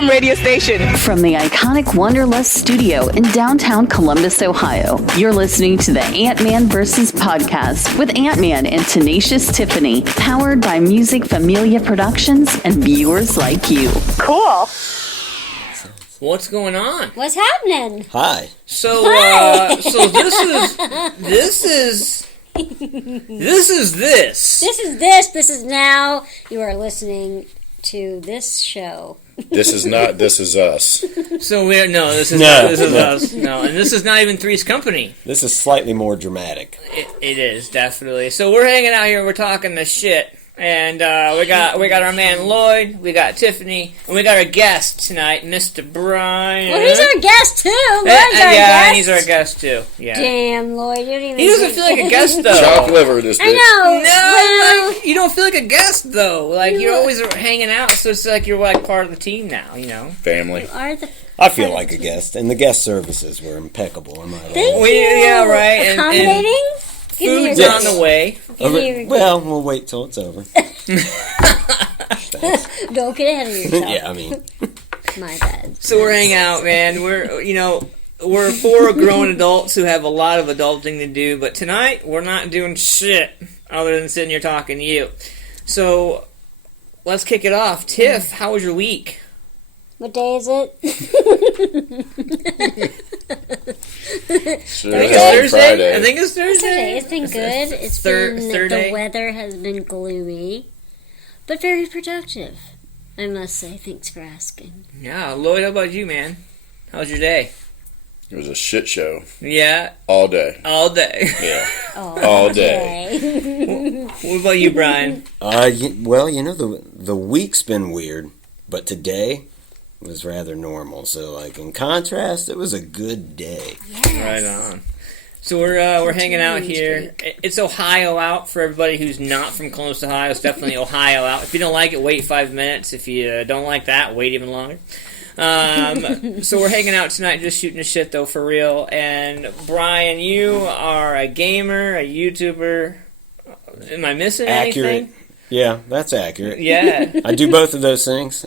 awesome radio station. From the iconic Wanderlust studio in downtown Columbus, Ohio, you're listening to the AntmanVs podcast with Ant-Man and Tenacious Tiffany, powered by Music Familia Productions and viewers like you. Cool. What's going on? What's happening? Hi. So this is now. You are listening to this show. This is not. This is us. So this is us. No, and this is not even Three's Company. This is slightly more dramatic. It is definitely. So we're hanging out here. We're talking this shit, and we got our man Lloyd. We got Tiffany, and we got our guest tonight, Mr. Brian. Well, he's our guest too. Lloyd's our guest. Yeah, he's our guest too. Yeah. Damn, Lloyd, you don't even. He doesn't feel like a guest though. Chopped liver, this bitch. I know. No, like, you don't feel like a guest though. Like you're always hanging out, so it's like you're like part of the team now. You know, family. I feel like a guest, and the guest services were impeccable. Am I right? Thank you. Yeah, right. Accommodating. Food's on the way. Well, we'll wait till it's over. Don't get ahead of yourself. Yeah, I mean. My bad. So we're hanging out, man. We're four grown adults who have a lot of adulting to do, but tonight we're not doing shit other than sitting here talking to you. So let's kick it off. Tiff, how was your week? What day is it? Thursday. I think it's Thursday. It's been good. It's the weather has been gloomy, but very productive. I must say, thanks for asking. Yeah, Lloyd, how about you, man? How was your day? It was a shit show. Yeah. All day. Yeah. All day. What about you, Brian? Well, the week's been weird, but today was rather normal. So, like, in contrast, it was a good day. Yes. Right on. So we're hanging out here. It's Ohio out for everybody who's not from Columbus, Ohio. It's definitely Ohio out. If you don't like it, wait 5 minutes. If you don't like that, wait even longer. So we're hanging out tonight, just shooting the shit though, for real. And Brian, you are a gamer, a YouTuber. Am I missing anything? Yeah, that's accurate. Yeah. I do both of those things.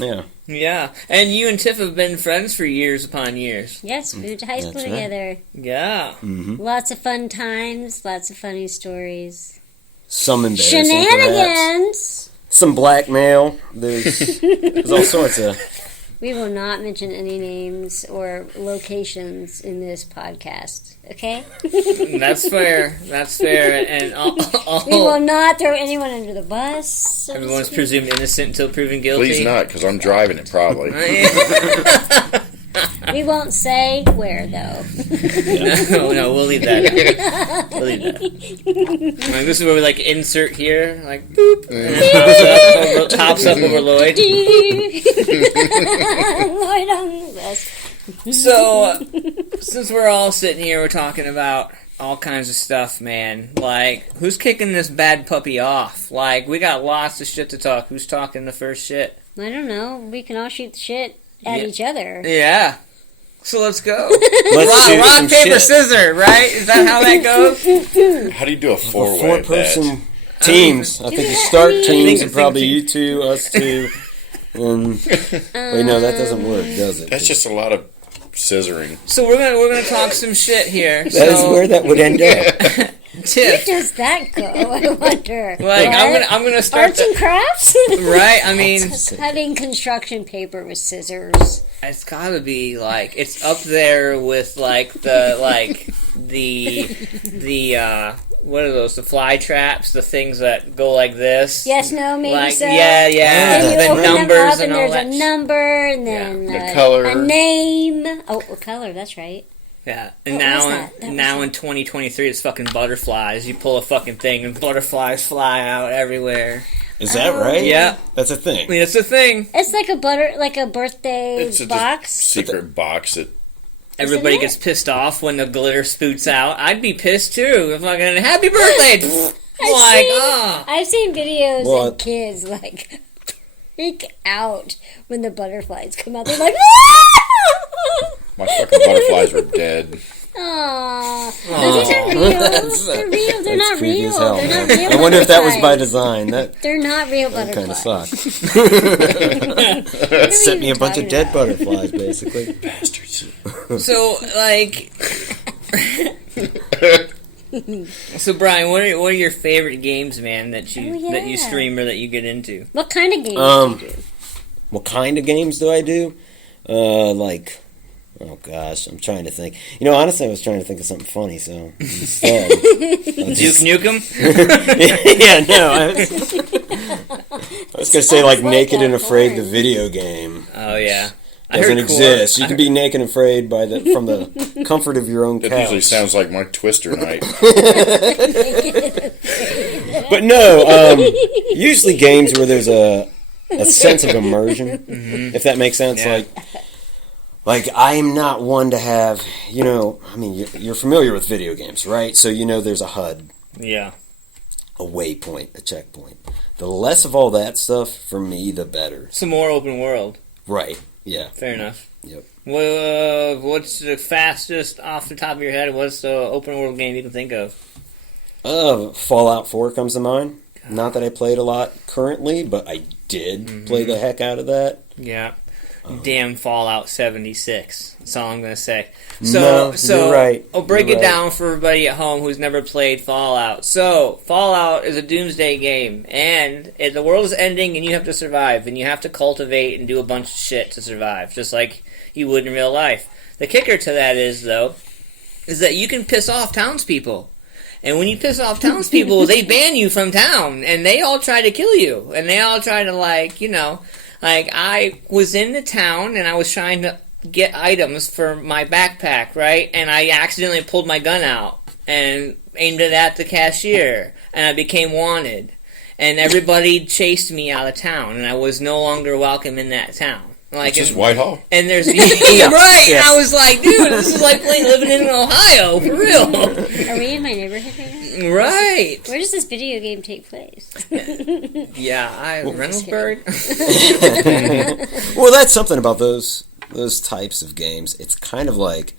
Yeah. Yeah. And you and Tiff have been friends for years upon years. Yes, we went to high school together. Yeah. Mm-hmm. Lots of fun times, lots of funny stories. Some embarrassing, shenanigans! Perhaps. Some blackmail. There's all sorts of... We will not mention any names or locations in this podcast, okay? That's fair. That's fair. And we will not throw anyone under the bus. So everyone's presumed innocent until proven guilty. Please not, because I'm driving it probably. We won't say where, though. No, we'll leave that. Like, this is where we insert here, boop, and then pops up over Lloyd. Lloyd on the bus. So, since we're all sitting here, we're talking about all kinds of stuff, man. Who's kicking this bad puppy off? We got lots of shit to talk. Who's talking the first shit? I don't know. We can all shoot the shit at each other. Yeah. So let's go. Rock, paper, scissors, right? Is that how that goes? How do you do a four-way? Four-person teams. I think you start teams and probably you two, us two. And wait, no, that doesn't work, does it? That's just a lot of scissoring. So we're gonna talk some shit here. That is where that would end up. Tiff. Where does that go? I wonder. I'm gonna start arts and crafts. Right? I mean, cutting construction paper with scissors. It's gotta be it's up there with the what are those? The fly traps, the things that go like this. Yes, no, maybe so. Yeah. And the numbers and all there's that. A number, and then the color, a name. Oh, a color. That's right. Yeah, and now in 2023, it's fucking butterflies. You pull a fucking thing, and butterflies fly out everywhere. Is that right? Yeah, that's a thing. I mean, it's a thing. It's like a birthday box. Secret box that everybody gets pissed off when the glitter spoots out. I'd be pissed too. Fucking happy birthday! I've seen videos of kids freak out when the butterflies come out. They're like, my fucking butterflies were dead. Aww. No, these are real. They're real. They're not creepy real. as hell, They're man. not real. I wonder if that was by butterflies. design. They're not real That kind butterflies. of sucks. Sent me a bunch of dead about? butterflies, basically. Bastards. So, like... So, Brian, what are your favorite games, man, that you stream or that you get into? What kind of games do you do? What kind of games do I do? Oh gosh, I'm trying to think. Honestly, I was trying to think of something funny, so instead... Duke Nukem? Yeah, no. I was going to say, like, Naked and Afraid, the video game. Oh, yeah. Doesn't exist. You can be naked and afraid from the comfort of your own couch. That usually sounds like my Twister night. But no, usually games where there's a sense of immersion, if that makes sense. Yeah. Like I'm not one to have, you're familiar with video games, right? So there's a HUD. Yeah. A waypoint, a checkpoint. The less of all that stuff, for me, the better. Some more open world. Right, yeah. Fair enough. Yep. Well, what's the fastest, off the top of your head, what's the open world game you can think of? Fallout 4 comes to mind. Not that I played a lot currently, but I did play the heck out of that. Yeah. Damn Fallout 76. That's all I'm going to say. No, you're right. I'll break You're it right. down for everybody at home who's never played Fallout. So, Fallout is a doomsday game, and the world is ending, and you have to survive, and you have to cultivate and do a bunch of shit to survive, just like you would in real life. The kicker to that is that you can piss off townspeople. And when you piss off townspeople, they ban you from town, and they all try to kill you, and they all try to, I was in the town, and I was trying to get items for my backpack, right? And I accidentally pulled my gun out and aimed it at the cashier, and I became wanted. And everybody chased me out of town, and I was no longer welcome in that town. It's just Whitehall. And there's right. Yeah. I was like, dude, this is like living in Ohio for real. Are we in my neighborhood right now? Right. Where does this video game take place? Yeah, Reynoldsburg. Well, that's something about those types of games. It's kind of like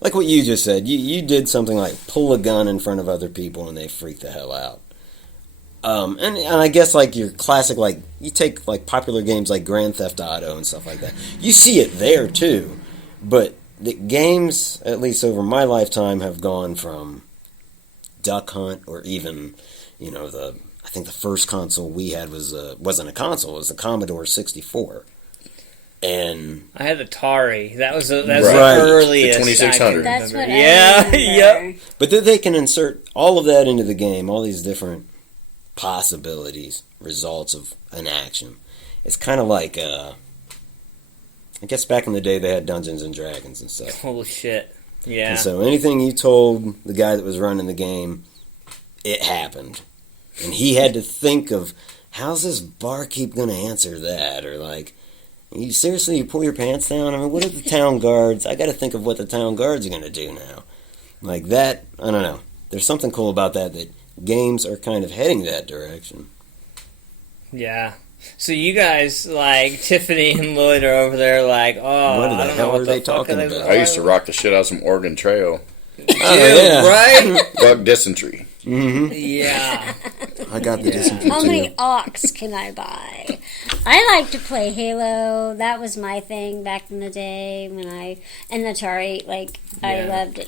what you just said. You did something like pull a gun in front of other people and they freak the hell out. And I guess like your classic, like you take like popular games like Grand Theft Auto and stuff like that. You see it there too, but the games, at least over my lifetime, have gone from Duck Hunt or even, I think the first console we had wasn't a console; it was the Commodore 64. And I had Atari. That was the Right. earliest. The 2600. That's what Yeah, I remember. yep. but then they can insert all of that into the game, all these different possibilities, results of an action. It's kind of like, I guess back in the day they had Dungeons and Dragons and stuff. Holy shit. Yeah. And so anything you told the guy that was running the game, it happened. And he had to think of, how's this barkeep going to answer that? Or like, you pull your pants down? I mean, what are the town guards? I got to think of what the town guards are going to do now. Like that, I don't know. There's something cool about that games are kind of heading that direction. Yeah. So you guys, like, Tiffany and Lloyd are over there like, oh, What the I don't hell know what are the they fuck talking are they- about? I used to rock the shit out of some Oregon Trail. Dude, yeah. right? Bug dysentery. Mm-hmm. Yeah. I got the dysentery How too. many ox can I buy? I like to play Halo. That was my thing back in the day and Atari. I loved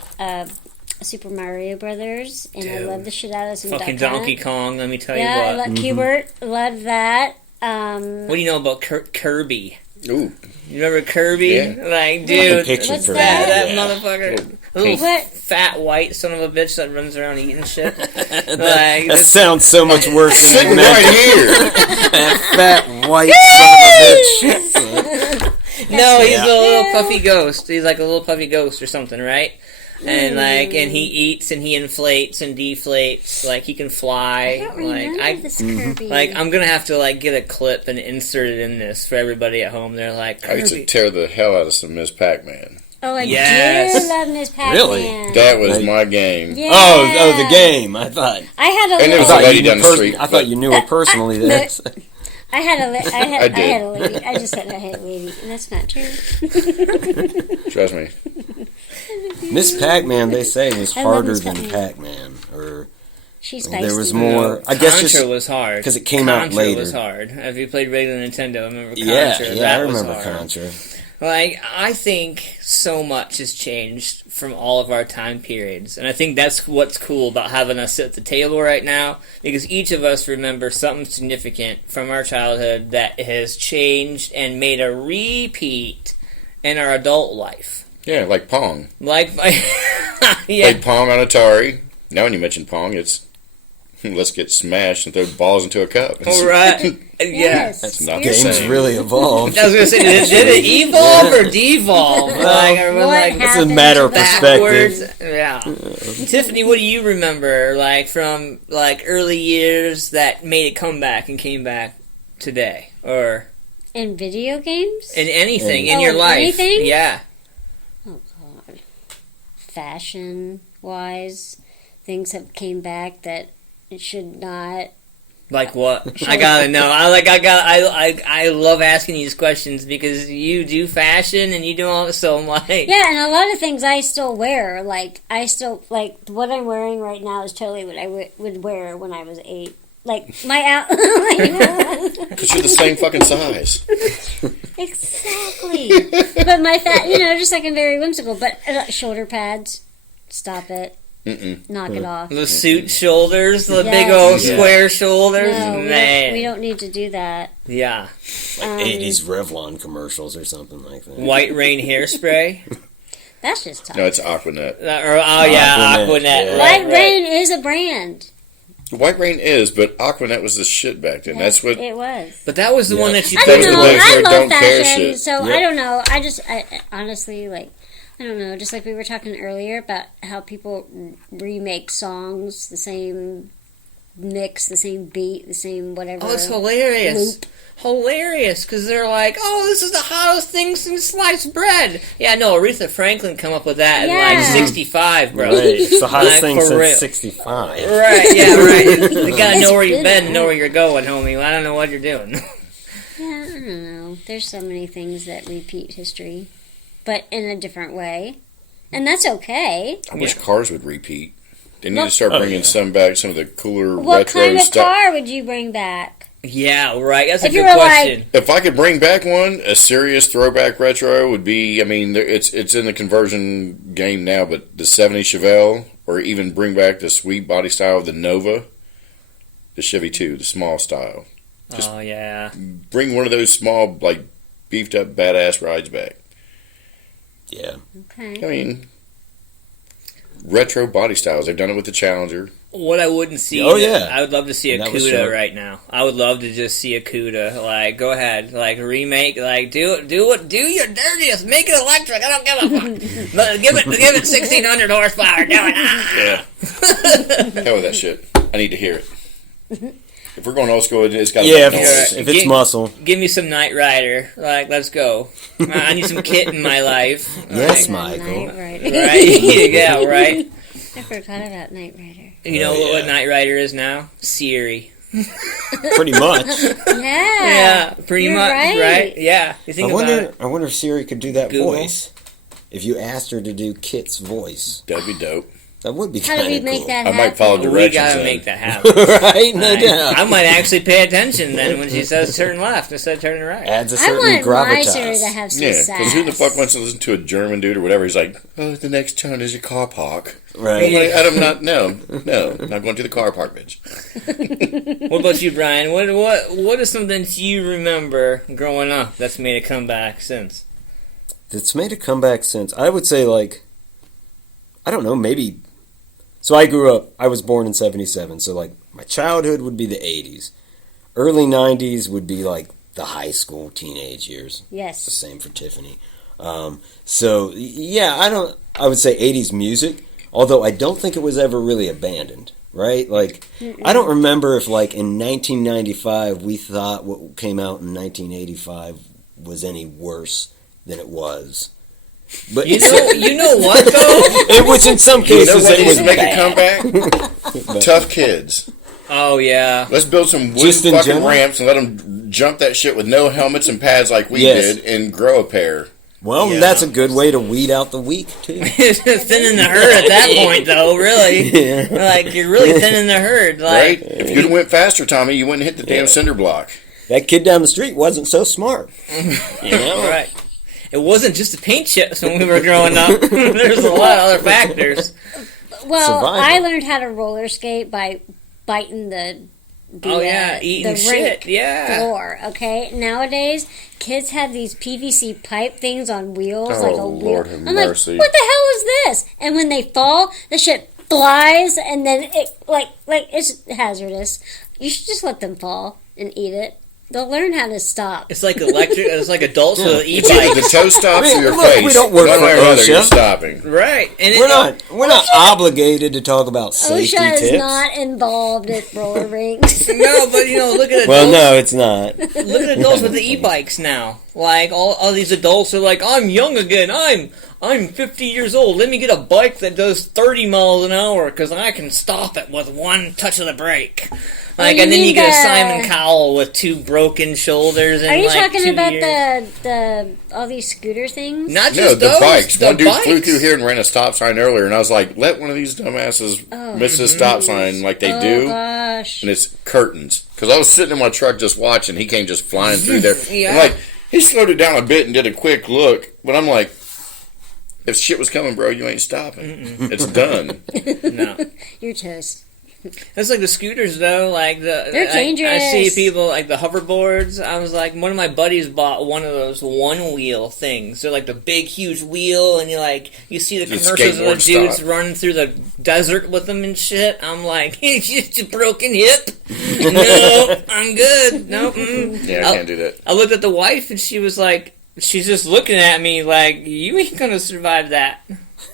Super Mario Brothers, and I loved the shit out of some Fucking Duck Hunt. Donkey Kong, let me tell you Yeah, I what. love Hubert. Loved that. What do you know about Kirby? Ooh. You remember Kirby? Yeah. Like, dude, Picture What's for that that. Yeah. motherfucker. Little What? fat white son of a bitch that runs around eating shit. That sounds so much worse than Sitting it right meant. here. Fat white son of a bitch. No, he's a little puffy ghost. He's like a little puffy ghost or something, right? And and he eats and he inflates and deflates. Like he can fly. I don't remember this Kirby. I'm gonna have to get a clip and insert it in this for everybody at home. They're like, I used to Kirby. tear the hell out of some Miss Pac-Man. Oh, I Yes. do love Miss Pac-Man. Really? That was Right. my game. Yeah. Oh, the game. I thought. I had a And there was little- a lady down the street. I thought you knew her personally. No. There. I had a lady. did. I just said I had a lady, and that's not true. Trust me. Miss Pac-Man, they say, was I love harder Miss than Pac-Man. Pac-Man. Or She's there feisty. was more. I guess Contra just was hard. because it came out later. Contra was hard. If you played regular Nintendo, I remember Contra. Yeah, I that was remember hard. Contra. Like, I think so much has changed from all of our time periods. And I think that's what's cool about having us sit at the table right now. Because each of us remember something significant from our childhood that has changed and made a repeat in our adult life. Yeah, like Pong. Like, yeah. Played Pong on Atari. Now when you mention Pong, it's let's get smashed and throw balls into a cup. All right. Yeah. Yes. That's not the Games same. really evolved. I was going to say, did it evolve or devolve? Like, everyone, What like, It's a matter of backwards. perspective. Yeah. Tiffany, what do you remember, like, from, like, early years that made a comeback and came back today? Or In video games? in anything in Oh, your in life? anything? Yeah. Oh, God. Fashion-wise, things have came back that it should not. Like what? I gotta know. I love asking these questions because you do fashion and you do all this, so I'm like... Yeah, and a lot of things I still wear. Like, what I'm wearing right now is totally what I would wear when I was 8. Like, my out... Because you're the same fucking size. Exactly. But my just like I'm very whimsical. But shoulder pads, stop it. Knock it off. The suit shoulders, the Yes. big old Yeah. square shoulders. No, Man. we don't need to do that. Yeah. Like 80s Revlon commercials or something like that. White Rain hairspray. That's just tough. No, it's Aquanet. Aquanet. Aquanet, yeah. White Rain is a brand. White Rain is, but Aquanet was the shit back then. Yes, That's what. it was. But that was the one that you I That don't was the know. ones I that love don't care fashion, shit. so Yep. I don't know. I honestly, like, I don't know. Just like we were talking earlier about how people remake songs, the same mix, the same beat, the same whatever. Oh, it's hilarious. Loop. Hilarious, because they're like, oh, this is the hottest thing since sliced bread. Yeah, no, Aretha Franklin come up with that in like Yeah. 65, bro. Right. It's the hottest Like, thing for since real. 65. Right, yeah, right. You gotta know where It's you've good, been and know right? where you're going, homie. I don't know what you're doing. Yeah, I don't know. There's so many things that repeat history, but in a different way, and that's okay. I wish cars would repeat. They need What- to start bringing some back, some of the cooler What retro kind of stuff. car would you bring back? Yeah, right. That's a If you good were like- question. If I could bring back one, a serious throwback retro would be. I mean, it's in the conversion game now, but the '70s Chevelle, or even bring back the sweet body style of the Nova, the Chevy 2, the small style. Just- Oh, yeah. Bring one of those small, like beefed up, badass rides back. Yeah. Okay. I mean, retro body styles. They've done it with the Challenger. What I wouldn't see, Oh, yeah. I would love to see a That was CUDA sharp. right now. I would love to just see a CUDA. Like, go ahead, like remake, like do your dirtiest, make it electric. I don't give a fuck. But give it 1,600 horsepower. Do it. Ah. Yeah. Hell with that shit. I need to hear it. If we're going old school, it's got to Yeah, be if noise. it's, if it's muscle. Give me some Knight Rider. Like, let's go. I need some kit in my life. Yes, Like, Michael. Knight Rider. right? Yeah, right. I forgot about Knight Rider. You know Oh, what yeah. Knight Rider is now? Siri. Pretty much. Yeah. Yeah, pretty You're much. right. Yeah. You think about it. I wonder if Siri could do that Google. voice. If you asked her to do Kit's voice, That'd be dope. that would be How kind do we of make cool. that I happen? might follow We directions. gotta then. make that happen. Right? No doubt. I might actually pay attention then when she says turn left instead of turning right. Adds a I certain want my gravitas. Siri to have some Yeah, sass. because who the fuck wants to listen to a German dude or whatever? He's like, oh, the next town is your car park. I'm Right. like, I'm not, no, not going to the car park, bitch. What about you, Brian? What is something that you remember growing up that's made a comeback since? That's made a comeback since. I would say, like, I don't know, maybe. So I was born in 77, so, like, my childhood would be the 80s. Early 90s would be, like, the high school, teenage years. The Yes. same for Tiffany. So, yeah, I would say 80s music, although I don't think it was ever really abandoned, right? Like, I don't remember if, like, in 1995 we thought what came out in 1985 was any worse than it was. But You know what though? which in some You know cases what it needs was to make a bad. comeback? Tough kids. Oh yeah. Let's build some wooden Just in fucking general? ramps and let them jump that shit with no helmets and pads like we Yes. did and grow a pair. Well, Yeah. that's a good way to weed out the weak, too. Thinning the herd at that point, though, really. Yeah. Like, you're really thinning the herd. Like, Right? If you'd have went faster, Tommy, you wouldn't hit the damn cinder block. That kid down the street wasn't so smart. You know? right. It wasn't just the paint chips when we were growing up. There's a lot of other factors. Well, Survival. I learned how to roller skate by biting the Eating the shit, rink floor. Okay, nowadays kids have these PVC pipe things on wheels, Oh, like a wheel. Lord have I'm mercy. like, what the hell is this? And when they fall, the shit flies, and then it like it's hazardous. You should just let them fall and eat it. They'll learn how to stop. It's like electric. It's like adults with It's either e-bikes. the toe stops or your Look, face. we don't work One for way or another, OSHA. you're stopping. Right. And We're not obligated to talk about safety OSHA tips. is not involved at roller rinks. No, but look at adults. Well, no, it's not. Look at adults with the e-bikes now. Like all these adults are like, I'm young again. I'm 50 years old. Let me get a bike that does 30 miles an hour because I can stop it with one touch of the brake. Like, you and then you mean get a the- Simon Cowell with 2 broken shoulders. In Are you like talking 2 about years. the all these scooter things? Not No, just the those, bikes. the One dude bikes. flew through here and ran a stop sign earlier, and I was like, let one of these dumbasses miss this stop sign like they Oh do. gosh. And it's curtains. Because I was sitting in my truck just watching. He came just flying through there. Yeah. And like, he slowed it down a bit and did a quick look. But I'm like, if shit was coming, bro, you ain't stopping. It's done. No. You're toast. It's like the scooters, though. Like They're I dangerous. see people like the hoverboards. I was like, one of my buddies bought one of those one-wheel things. They're like the big, huge wheel, and you see the Just commercials of the skateboard dudes style. running through the desert with them and shit. I'm like, it's just a broken hip. No, I'm good. No. Yeah, I can't do that. I looked at the wife, and she was like, she's just looking at me like, you ain't gonna survive that.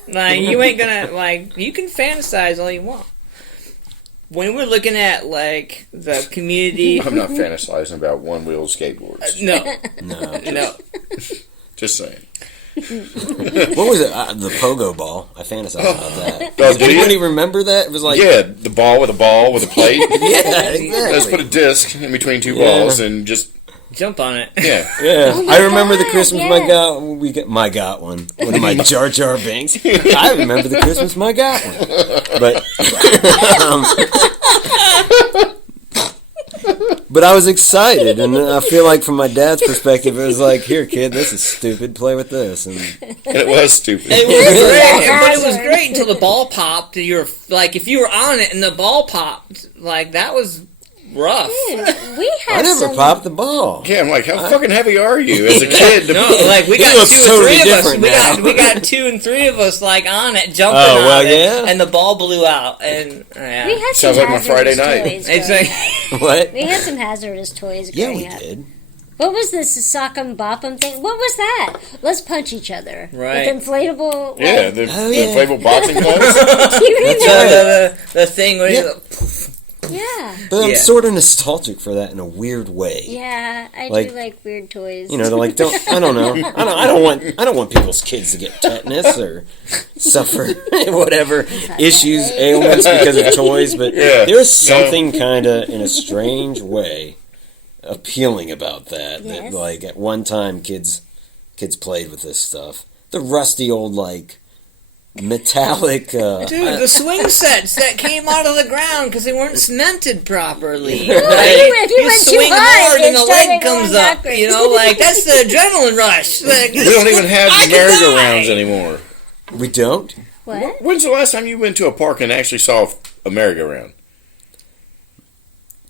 Like, you ain't gonna, like, you can fantasize all you want. When we're looking at, like, the community... I'm not fantasizing about one-wheel skateboards. No. No. Just saying. What was it? The pogo ball. I fantasized about that. Oh, Does did anybody you? remember that? It was like... Yeah, the ball with a plate. Yeah, exactly. Let's put a disc in between 2 Yeah. balls and just, Jump on it. yeah. Yeah, Oh my I remember the God, Christmas yes. my got one of my Jar Jar Binks. I remember the Christmas my got one, but I was excited, and I feel like from my dad's perspective, it was like, "Here, kid, this is stupid. Play with this." And It was stupid. It was great, but it was great until the ball popped. You're like, if you were on it and the ball popped, like that was rough. Dude, we I have never some. popped the ball. Yeah, I'm like, how fucking heavy are you as a kid? No, like we He got looks 2 or 3 totally of us. different now. We got 2 and 3 of us like on it, jumping Oh, on well, it, yeah. and the ball blew out. And We had Sounds some like my Friday hazardous night. toys it's growing like, up. What? We had some hazardous toys Yeah, growing we up. did. What was this sock'em bopp'em thing? What was that? Let's punch each other. Right. With inflatable... Yeah, the Oh, yeah. inflatable boxing gloves. Do you remember? the thing where Yeah. you Yeah. But I'm Yeah. sort of nostalgic for that in a weird way. Yeah, I Like- do like weird toys. You know, they're like, I don't know. I don't want people's kids to get tetanus or suffer whatever issues, ailments because of toys. But Yeah. there's something kind of, in a strange way, appealing about that. Yes. That like at one time, kids played with this stuff. The rusty old like metallic. Dude, the swing sets that came out of the ground because they weren't cemented properly. Well, if you went too swing high, hard it and the started leg going comes up. backwards. You know, like that's the adrenaline rush. Like, We don't even have I the could merry-go-rounds die. anymore. we don't. What? When's the last time you went to a park and actually saw a merry-go-round?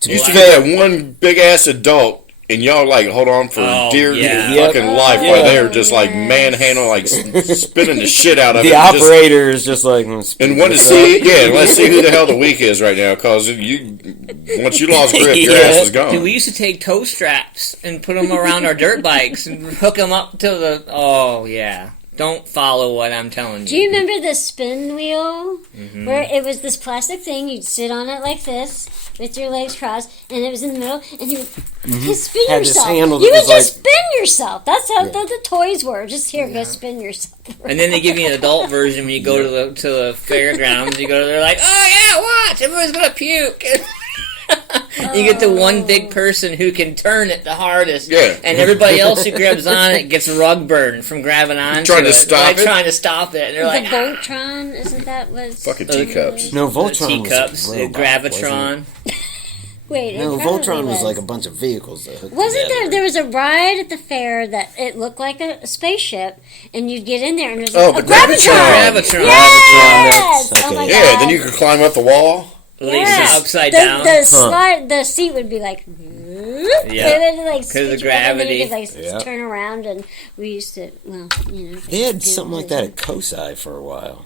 To You be used to fair, get that one big-ass adult, and y'all, like, hold on for Oh, dear yeah. fucking Yep. life Yeah. while they were just, like, Yes. manhandling, like, spinning the shit out of the it. and just- operator is just like, And want to see, let's see who the hell the weak is right now, because once you lost grip, your Yeah. ass is gone. Dude, we used to take toe straps and put them around our dirt bikes and hook them up to the. Oh yeah, don't follow what I'm telling you. Do you remember the spin wheel? Mm-hmm. Where it was this plastic thing, you'd sit on it like this, with your legs crossed, and it was in the middle, and you would spin Had this yourself. handle You that would was just like- spin yourself. That's how the toys were. Just here, go spin yourself. And then they give you an adult version when you go to the fairgrounds. You go, they're like, oh yeah, watch, everyone's gonna puke. You get the one big person who can turn it the hardest. Yeah. And everybody else who grabs on it gets rug burn from grabbing on Trying to to it. stop it? Trying to stop it. And they're like, Voltron, isn't that what? Fucking teacups. No, Voltron teacups, was a robot, Gravitron. Wait, No, it probably Voltron was like a bunch of vehicles that hooked Wasn't together. there was a ride at the fair that it looked like a spaceship, and you'd get in there and there's Oh, like, the a Gravitron. Gravitron. Yes! Okay. Oh my Yeah, God. then you could climb up the wall. Yes. Upside the, down. The seat would be like, Yeah. and then like 'Cause of scooch you up, and then you gravity. could like Yeah. turn around, and we used to, well, you know. They had something like that at COSI for a while.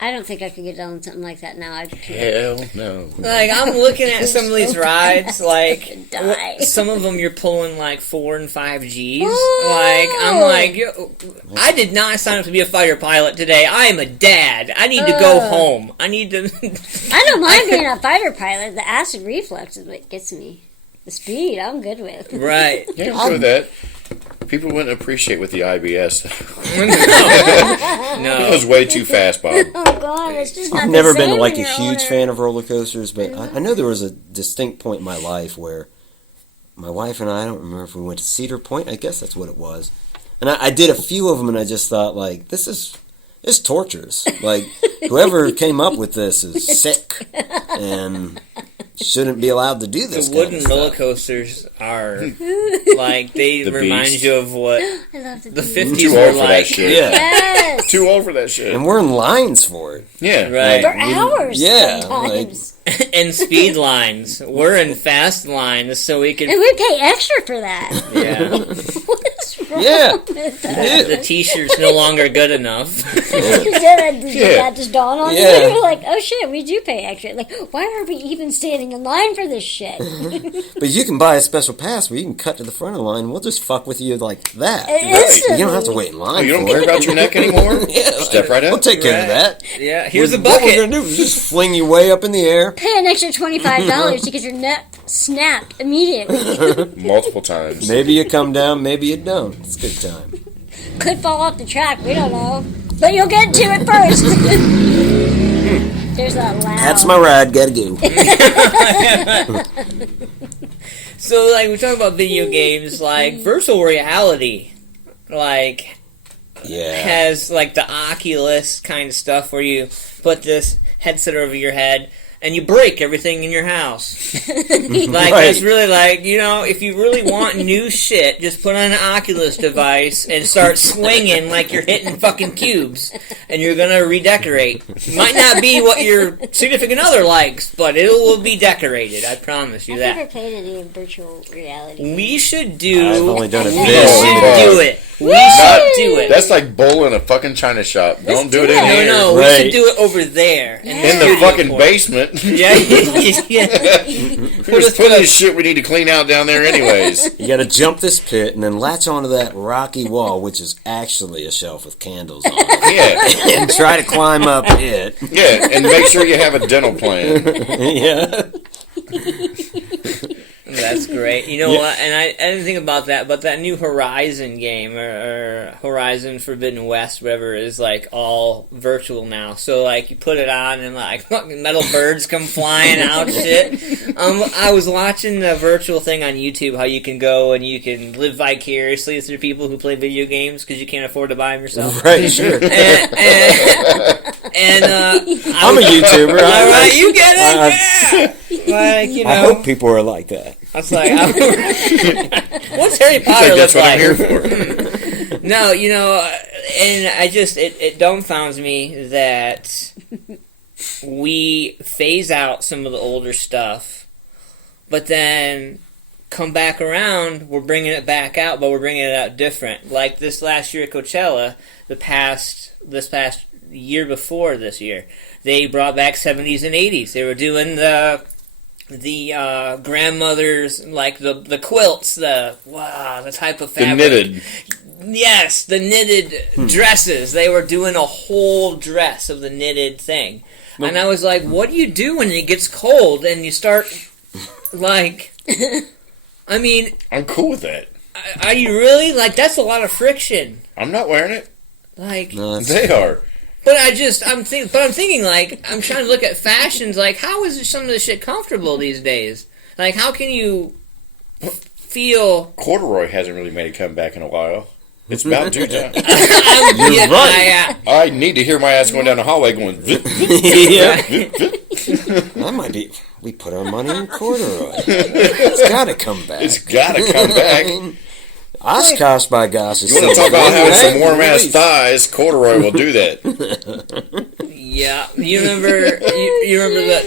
I don't think I could get on something like that now. I'd Hell no. Like, I'm looking at some of these rides, like, die. some of them you're pulling like 4 and 5 Gs. Ooh. Like, I'm like, I did not sign up to be a fighter pilot today. I am a dad. I need to go home. I need to. I don't mind being a fighter pilot. The acid reflux is what gets me. The speed, I'm good with. Right. Yeah, I'm good with that. People wouldn't appreciate with the IBS. No. It was way too fast, Bob. Oh God, it's just not I've the never same been like when a you're huge older. fan of roller coasters, but I know there was a distinct point in my life where my wife and I don't remember if we went to Cedar Point. I guess that's what it was. And I did a few of them, and I just thought, like, this is torturous. Like, whoever came up with this is sick and shouldn't be allowed to do this. The kind wooden of roller stuff. coasters are like they The remind beast. you of what I love the beast. 50s Too were old for that like. shit. Yeah, Yes. Too old for that shit. and we're in lines for it. Yeah. Right. For hours. Yeah, Sometimes. And speed lines. We're in fast lines so we can. And we pay extra for that. Yeah. What's wrong Yeah. with that? The t-shirt's no longer good enough. Did that just dawn on Yeah. you? We're like, oh shit, we do pay extra. Like, why are we even standing in line for this shit? But you can buy a special pass where you can cut to the front of the line. We'll just fuck with you like that. Instantly. You don't have to wait in line. Oh, you don't for care it. about your neck anymore? Yeah, Step right We'll up. take care of that. Yeah, here's a What we're bucket. gonna do is just fling you way up in the air. Pay an extra $25 to get your neck snapped immediately. Multiple times. Maybe you come down, maybe you don't. It's a good time. Could fall off the track, we don't know. But you'll get to it first. There's that loud. That's my ride. Gotta go. So, like, we talk about video games, like, virtual reality, like, Yeah. has, like, the Oculus kind of stuff where you put this headset over your head and you break everything in your house. Like, that's really like, you know, if you really want new shit, just put on an Oculus device and start swinging like you're hitting fucking cubes, and you're gonna redecorate. Might not be what your significant other likes, but it will be decorated, I promise you I've never that. played any virtual reality. We should do... I've only done a We bit. should do it. We should do it. That's like bull in a fucking china shop. Don't do it in do it. here. No, we Right. should do it over there. In the fucking basement. Yeah, yeah. There's plenty of shit we need to clean out down there anyways. You gotta jump this pit and then latch onto that rocky wall, which is actually a shelf with candles on it, Yeah. and try to climb up it. Yeah, and make sure you have a dental plan. Yeah. That's great. You know what? And I didn't think about that, but that new Horizon game, or Horizon Forbidden West, whatever, is like all virtual now. So like you put it on and like fucking metal birds come flying out, shit. I was watching the virtual thing on YouTube, how you can go and you can live vicariously through people who play video games because you can't afford to buy them yourself. Right, sure. And I'm a YouTuber. All right, you get it. Yeah. Like, you know, I hope people are like that. I was like, what's Harry It's Potter like, that's look what I'm like? here for. No, you know, and I just, it dumbfounds me that we phase out some of the older stuff, but then come back around, we're bringing it back out, but we're bringing it out different. Like this last year at Coachella, this past year before this year, they brought back 70s and 80s. They were doing the grandmothers, like the quilts, the type of The fabric. knitted. Yes, the knitted dresses. They were doing a whole dress of the knitted thing. And I was like, what do you do when it gets cold and you start, like, I mean, I'm cool with that. are you really? Like, that's a lot of friction. I'm not wearing it. Like, No, that's- They are. but I'm thinking, like, I'm trying to look at fashions, like, how is some of this shit comfortable these days? Like, how can you feel... Corduroy hasn't really made a comeback in a while. It's about due time. You're right. I need to hear my ass going down the hallway going... That might be... We put our money in corduroy. It's got to come back. It's got to come back. Oshkosh, by gosh. You want to talk about having some warm-ass thighs, corduroy will do that. Yeah. You remember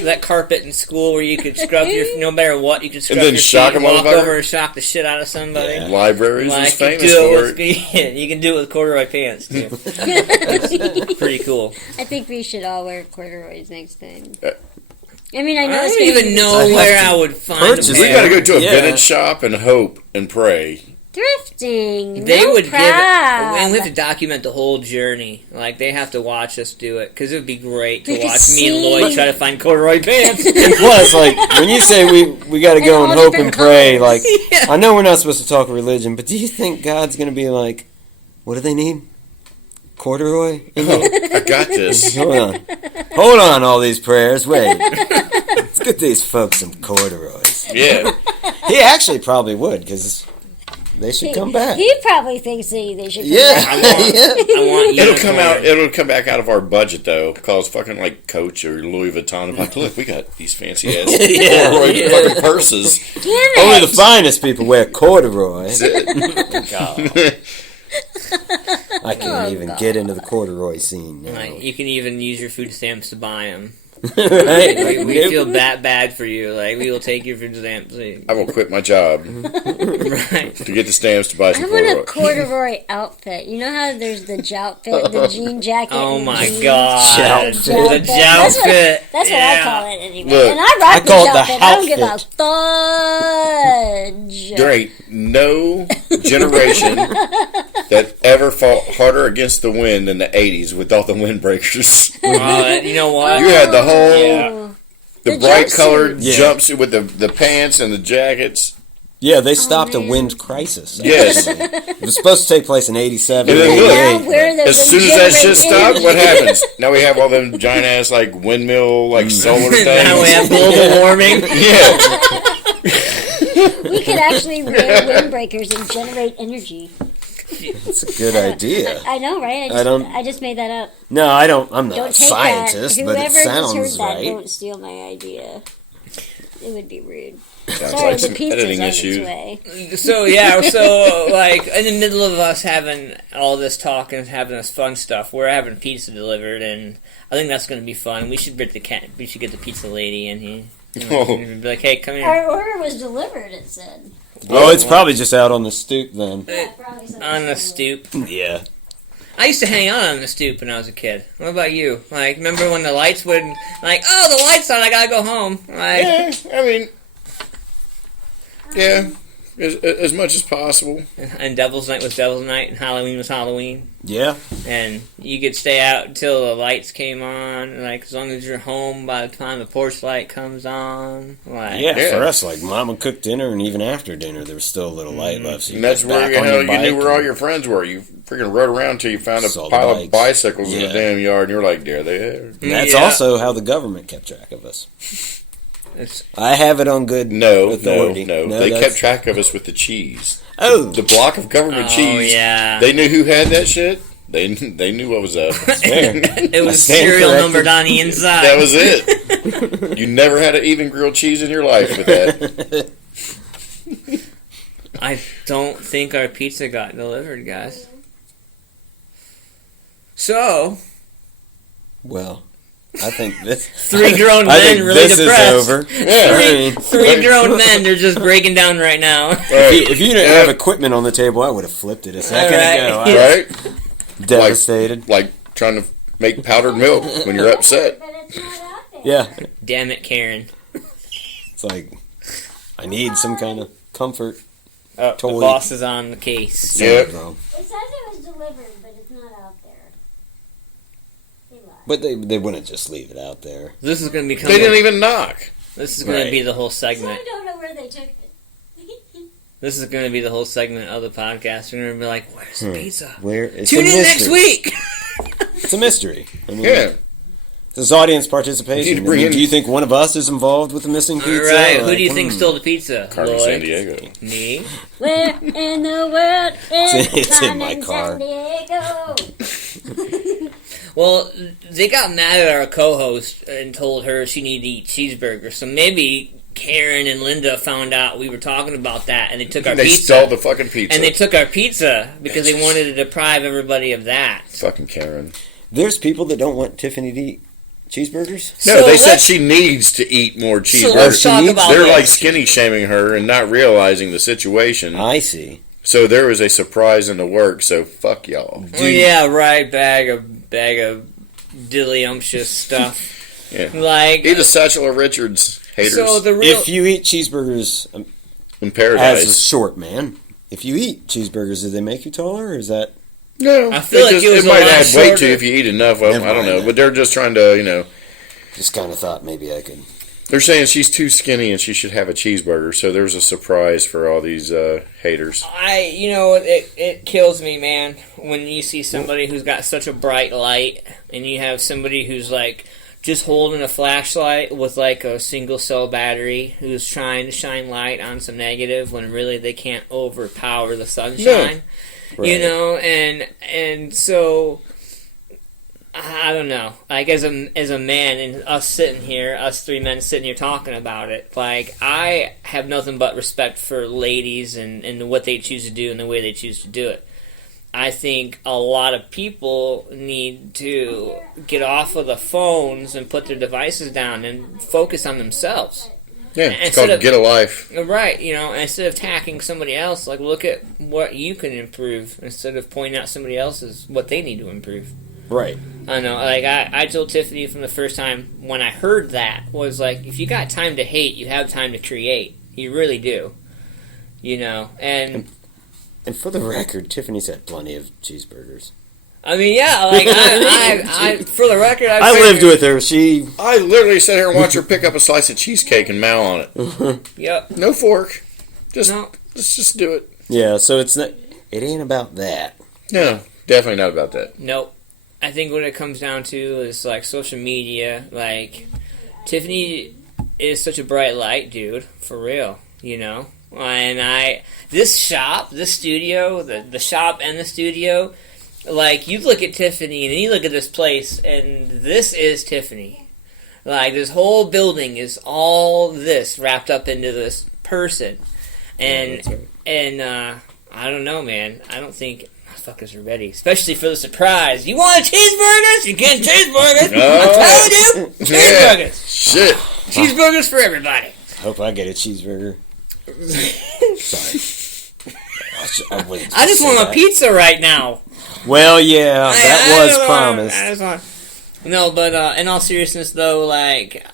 that carpet in school where you could scrub your... No matter what, you could scrub And then your shock feet a and walk motherfucker? over and shock the shit out of somebody? Yeah. Libraries Like, is famous you do for it it. with, you can do it with corduroy pants, too. It's pretty cool. I think we should all wear corduroys next time. I mean, I know I it's don't gonna even be know where I would find a purchase- We pair. got to go to a Yeah. vintage shop and hope and pray. thrifting. They no would give it, prob. and we have to document the whole journey. Like, they have to watch us do it, because it would be great to We could watch me and see- Lloyd try to find corduroy pants. And plus, like, when you say we got to go And and all hope and different pray, colors. like, Yeah. I know we're not supposed to talk religion, but do you think God's going to be like, what do they need? Corduroy? I got this. Hold on, all these prayers. Wait. Let's get these folks some corduroys. Yeah. He actually probably would, because they should come back. He probably thinks they should come Yeah. back. I want It'll come out. unicorn. It'll come back out of our budget though, because fucking like Coach or Louis Vuitton. I'm like, look, we got these fancy ass Yeah, corduroy yeah. fucking purses. Damn Only it. the finest people wear corduroy. God. I can't Oh, even God. get into the corduroy scene now. Like, you can even use your food stamps to buy them. Right? Like, we feel that bad for you. Like, we will take your food stamps. I will quit my job Right. to get the stamps to buy I some want a corduroy. corduroy outfit. You know how there's the joutfit, the jean jacket. Oh and my jeans? god. Jout fit. The jout fit. That's what Yeah. I call it anyway. Look, and I rock I call it the the jout fit. I don't give a fudge. There ain't no generation that ever fought harder against the wind than the 80s with all the windbreakers. You know what? You had the whole, Yeah. the The bright colored jumpsuits. Yeah. jumpsuit with the pants and the jackets. Yeah, they stopped a man. wind crisis. Yes. It was supposed to take place in 87, And then look, 88. Now we're the As soon as that shit regenerate stopped, what energy. happens? Now we have all them giant ass like windmill, like solar things. Now we have global warming. Yeah. We could actually wear windbreakers and generate energy. That's a good idea. I know, right? I just made that up. No, I don't. I'm not Don't a take scientist, that. but Whoever it just heard sounds that, right. don't steal my idea. It would be rude. Sounds Sorry, like the some pizza's editing on its issues. way. So like in the middle of us having all this talk and having this fun stuff, we're having pizza delivered, and I think that's going to be fun. We should get the pizza lady in here. Oh. And be like, hey, come here. Our order was delivered, it said. Oh, it's probably just out on the stoop then. Yeah, probably something On the similar. stoop. Yeah. I used to hang out on the stoop when I was a kid. What about you? Like, remember when the lights would, like, oh, the lights on, I gotta go home. Like, Yeah, I mean, yeah, as much as possible. and Devil's Night was Devil's Night, and Halloween was Halloween. Yeah. And you could stay out until the lights came on, like, as long as you're home by the time the porch light comes on. Like, Yeah, Yeah. for us, like, Mama cooked dinner, and even after dinner, there was still a little light left. So you And that's get where back you, on know, your you bike knew where all and- your friends were. You freaking rode around until you found a Saw the pile of bikes. bicycles in Yeah. the damn yard, and you're like, there they are. That's Yeah. also how the government kept track of us. It's, I have it on good No, authority. no. They that's- kept track of us with the cheese. Oh, The block of government oh, cheese. yeah. They knew who had that shit. They knew what was up. fair. It I was stand serial corrected. numbered on the inside. That was it. You never had an even grilled cheese in your life with that. I don't think our pizza got delivered, guys. So, Well, I think this. three grown I men think really this depressed. is over. Yeah. I mean, Three grown men, they're just breaking down right now. if you didn't have equipment on the table, I would have flipped it a second Alright. ago. I Right? was devastated. Like trying to make powdered milk when you're upset. But it's not out there. Yeah, Damn it, Karen. it's like I need some kind of comfort. Oh, Toy. the boss is on the case. Yep. Though. It says it was delivered, but it's not out there. They lied. But they wouldn't just leave it out there. This is going to become. They didn't even knock. This is going Right. to be the whole So I segment. don't know where they took it. This is going to be the whole segment of the podcast. We're going to be like, "Where's the pizza?" Where it's Tune a in mystery. next week. It's a mystery. I mean, Yeah. This audience participation. Do you think one of us is involved with the missing pizza? Right. Who do you think stole the pizza? Carmen Lloyd? San Diego. Me? Where in the world is It's in my Carmen car. San Diego? Well, they got mad at our co-host and told her she needed to eat cheeseburgers. So maybe Karen and Linda found out we were talking about that, and they took our They pizza. stole the fucking pizza. And they took our pizza because they wanted to deprive everybody of that. Fucking Karen. There's people that don't want Tiffany to eat cheeseburgers? No, So they said let's- she needs to eat more So cheeseburgers. let's talk about They're this. like skinny shaming her and not realizing the situation. I see. So there was a surprise in the works. So fuck y'all. Oh, yeah, right. Bag of dilly-umptious stuff. Yeah. Like, Eat a Satchel of Richards, haters. so the real... If you eat cheeseburgers in as a paradise. short man, if you eat cheeseburgers, do they make you taller, or is that... No, I feel like it was it might a lot add weight shorter. to you if you eat enough of them. Never I don't mind know, that. but they're just trying to, Just kind of thought maybe I could... they're saying she's too skinny and she should have a cheeseburger. So there's a surprise for all these haters. It kills me, man, when you see somebody who's got such a bright light, and you have somebody who's like just holding a flashlight with like a single cell battery, who's trying to shine light on some negative when really they can't overpower the sunshine. Right. And so I don't know. Like as a man, and us three men sitting here talking about it, like I have nothing but respect for ladies and what they choose to do and the way they choose to do it. I think a lot of people need to get off of the phones and put their devices down and focus on themselves. Yeah, it's Instead called of- Get a Life. Right, instead of attacking somebody else, like look at what you can improve instead of pointing out somebody else's what they need to improve. Right. I know, like I told Tiffany from the first time when I heard that was like, if you got time to hate, you have time to create. You really do. And for the record, Tiffany's had plenty of cheeseburgers. I mean, yeah, like I for the record, I lived with her. I literally sat here and watched her pick up a slice of cheesecake and mow on it. Yep. No fork. Let's just do it. Yeah, so it ain't about that. No, definitely not about that. Nope. I think what it comes down to is like social media. Like Tiffany is such a bright light, dude. For real, And this shop, this studio, the shop and the studio. Like, you look at Tiffany, and you look at this place, and this is Tiffany. Like, this whole building is all this wrapped up into this person. And, I don't know, man. I don't think motherfuckers are ready. Especially for the surprise. You want cheeseburgers? You get cheeseburgers! I'm telling you! Cheeseburgers! Shit! Cheeseburgers for everybody! Hope I get a cheeseburger. Sorry. I just want a pizza right now. Well, yeah, that was promised. No, but in all seriousness, though, like,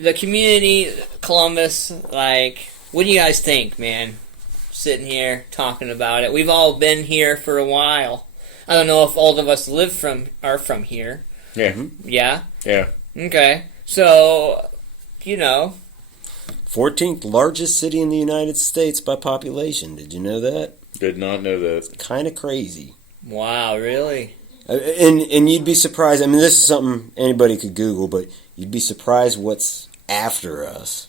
the community, Columbus, like, what do you guys think, man? Sitting here talking about it. We've all been here for a while. I don't know if all of us are from here. Yeah. Yeah? Yeah. Okay. So, 14th largest city in the United States by population. Did you know that? Did not know that. Kind of crazy. Wow, really? And you'd be surprised. I mean, this is something anybody could Google, but you'd be surprised what's after us.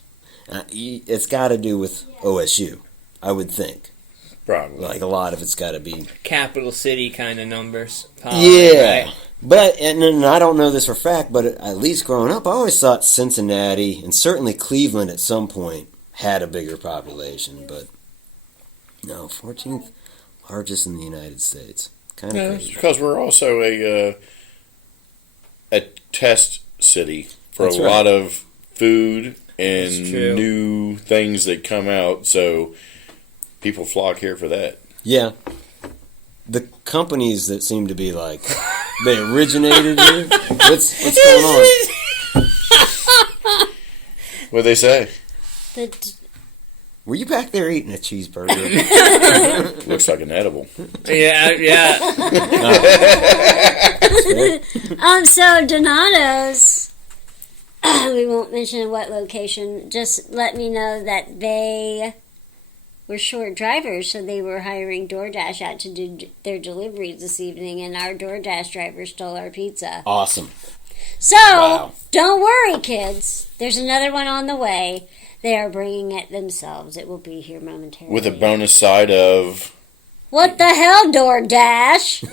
It's got to do with OSU, I would think. Probably. Like, a lot of it's got to be... Capital city kind of numbers. Probably, Yeah. right? But, and I don't know this for a fact, but at least growing up, I always thought Cincinnati, and certainly Cleveland at some point, had a bigger population. But, no, 14th largest in the United States. Kind of crazy. Because we're also a test city for That's a right. lot of food and That's true. new things that come out. So people flock here for that. Yeah. The companies that seem to be like, they originated here. What's going on? What'd they say? Were you back there eating a cheeseburger? Looks like an edible. Yeah. So Donato's, we won't mention what location, just let me know that they were short drivers, so they were hiring DoorDash out to do their deliveries this evening, and our DoorDash driver stole our pizza. Awesome. So, Wow. don't worry, kids. There's another one on the way. They are bringing it themselves. It will be here momentarily. With a bonus side of... What the hell, DoorDash?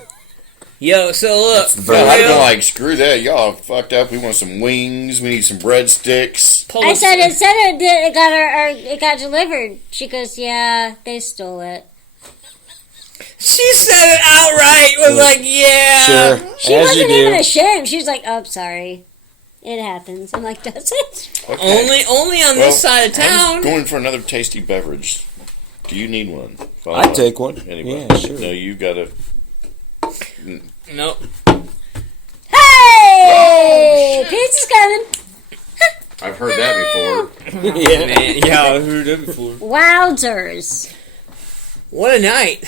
Yo, so look. That's the No, Bro, I'd have been like, screw that. Y'all fucked up. We want some wings. We need some breadsticks. I said it got delivered. She goes, yeah, they stole it. She said it outright. Was like, yeah. Sure. She As wasn't you even do. ashamed. She was like, oh, sorry. It happens. I'm like, does it? Okay. Only on this side of town. I'm going for another tasty beverage. Do you need one? I'd take one. Anyway. Yeah, sure. No, you gotta... Nope. Hey! Pizza's coming. I've heard that before. Yeah. Man, yeah, I heard that before. Wowzers. What a night.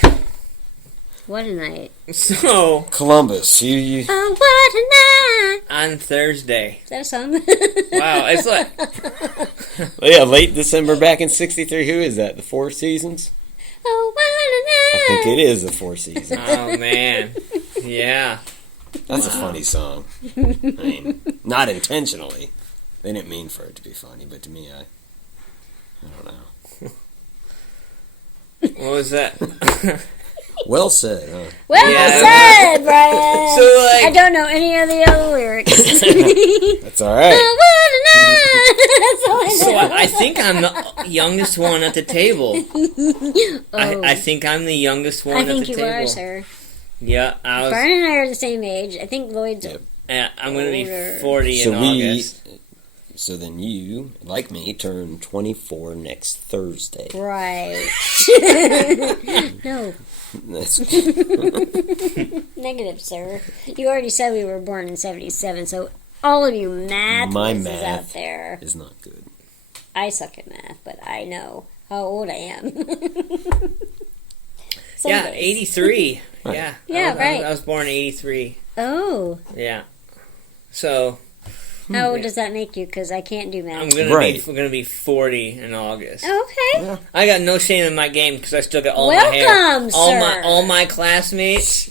What a night. So, Columbus. You Oh, what a night. on Thursday. Is that a song? Wow, it's like... yeah, late December back in '63. Who is that? The Four Seasons? Oh, what a I night. think it is the Four Seasons. Oh, man. Yeah. That's a funny song. I mean, not intentionally. They didn't mean for it to be funny, but to me, I don't know. What was that? Well said, huh? Well Yeah. said, Brian. So, like... I don't know any of the other lyrics. That's all right. Oh, what a night. That's all I know. So I think I'm the youngest one at the table. Oh. I think I'm the youngest one I at the think you table. are, sir. Yeah, I was. Brian and I are the same age. I think Lloyd's Yep. I'm going to be older. 40 So in August. So then you, like me, turn 24 next Thursday. right. No, That's, negative, sir. You already said we were born in 77, so all of you math My whizzes math. out there. is not good. I suck at math, but I know how old I am. Some Yeah, days. 83. Right. Yeah. Yeah, right. I was born in 83. Oh, Yeah. So how old does that make you? Because I can't do math. I'm gonna Right. be 40 in August. Okay. I got no shame in my game because I still got all my hair. Welcome, All sir. all my classmates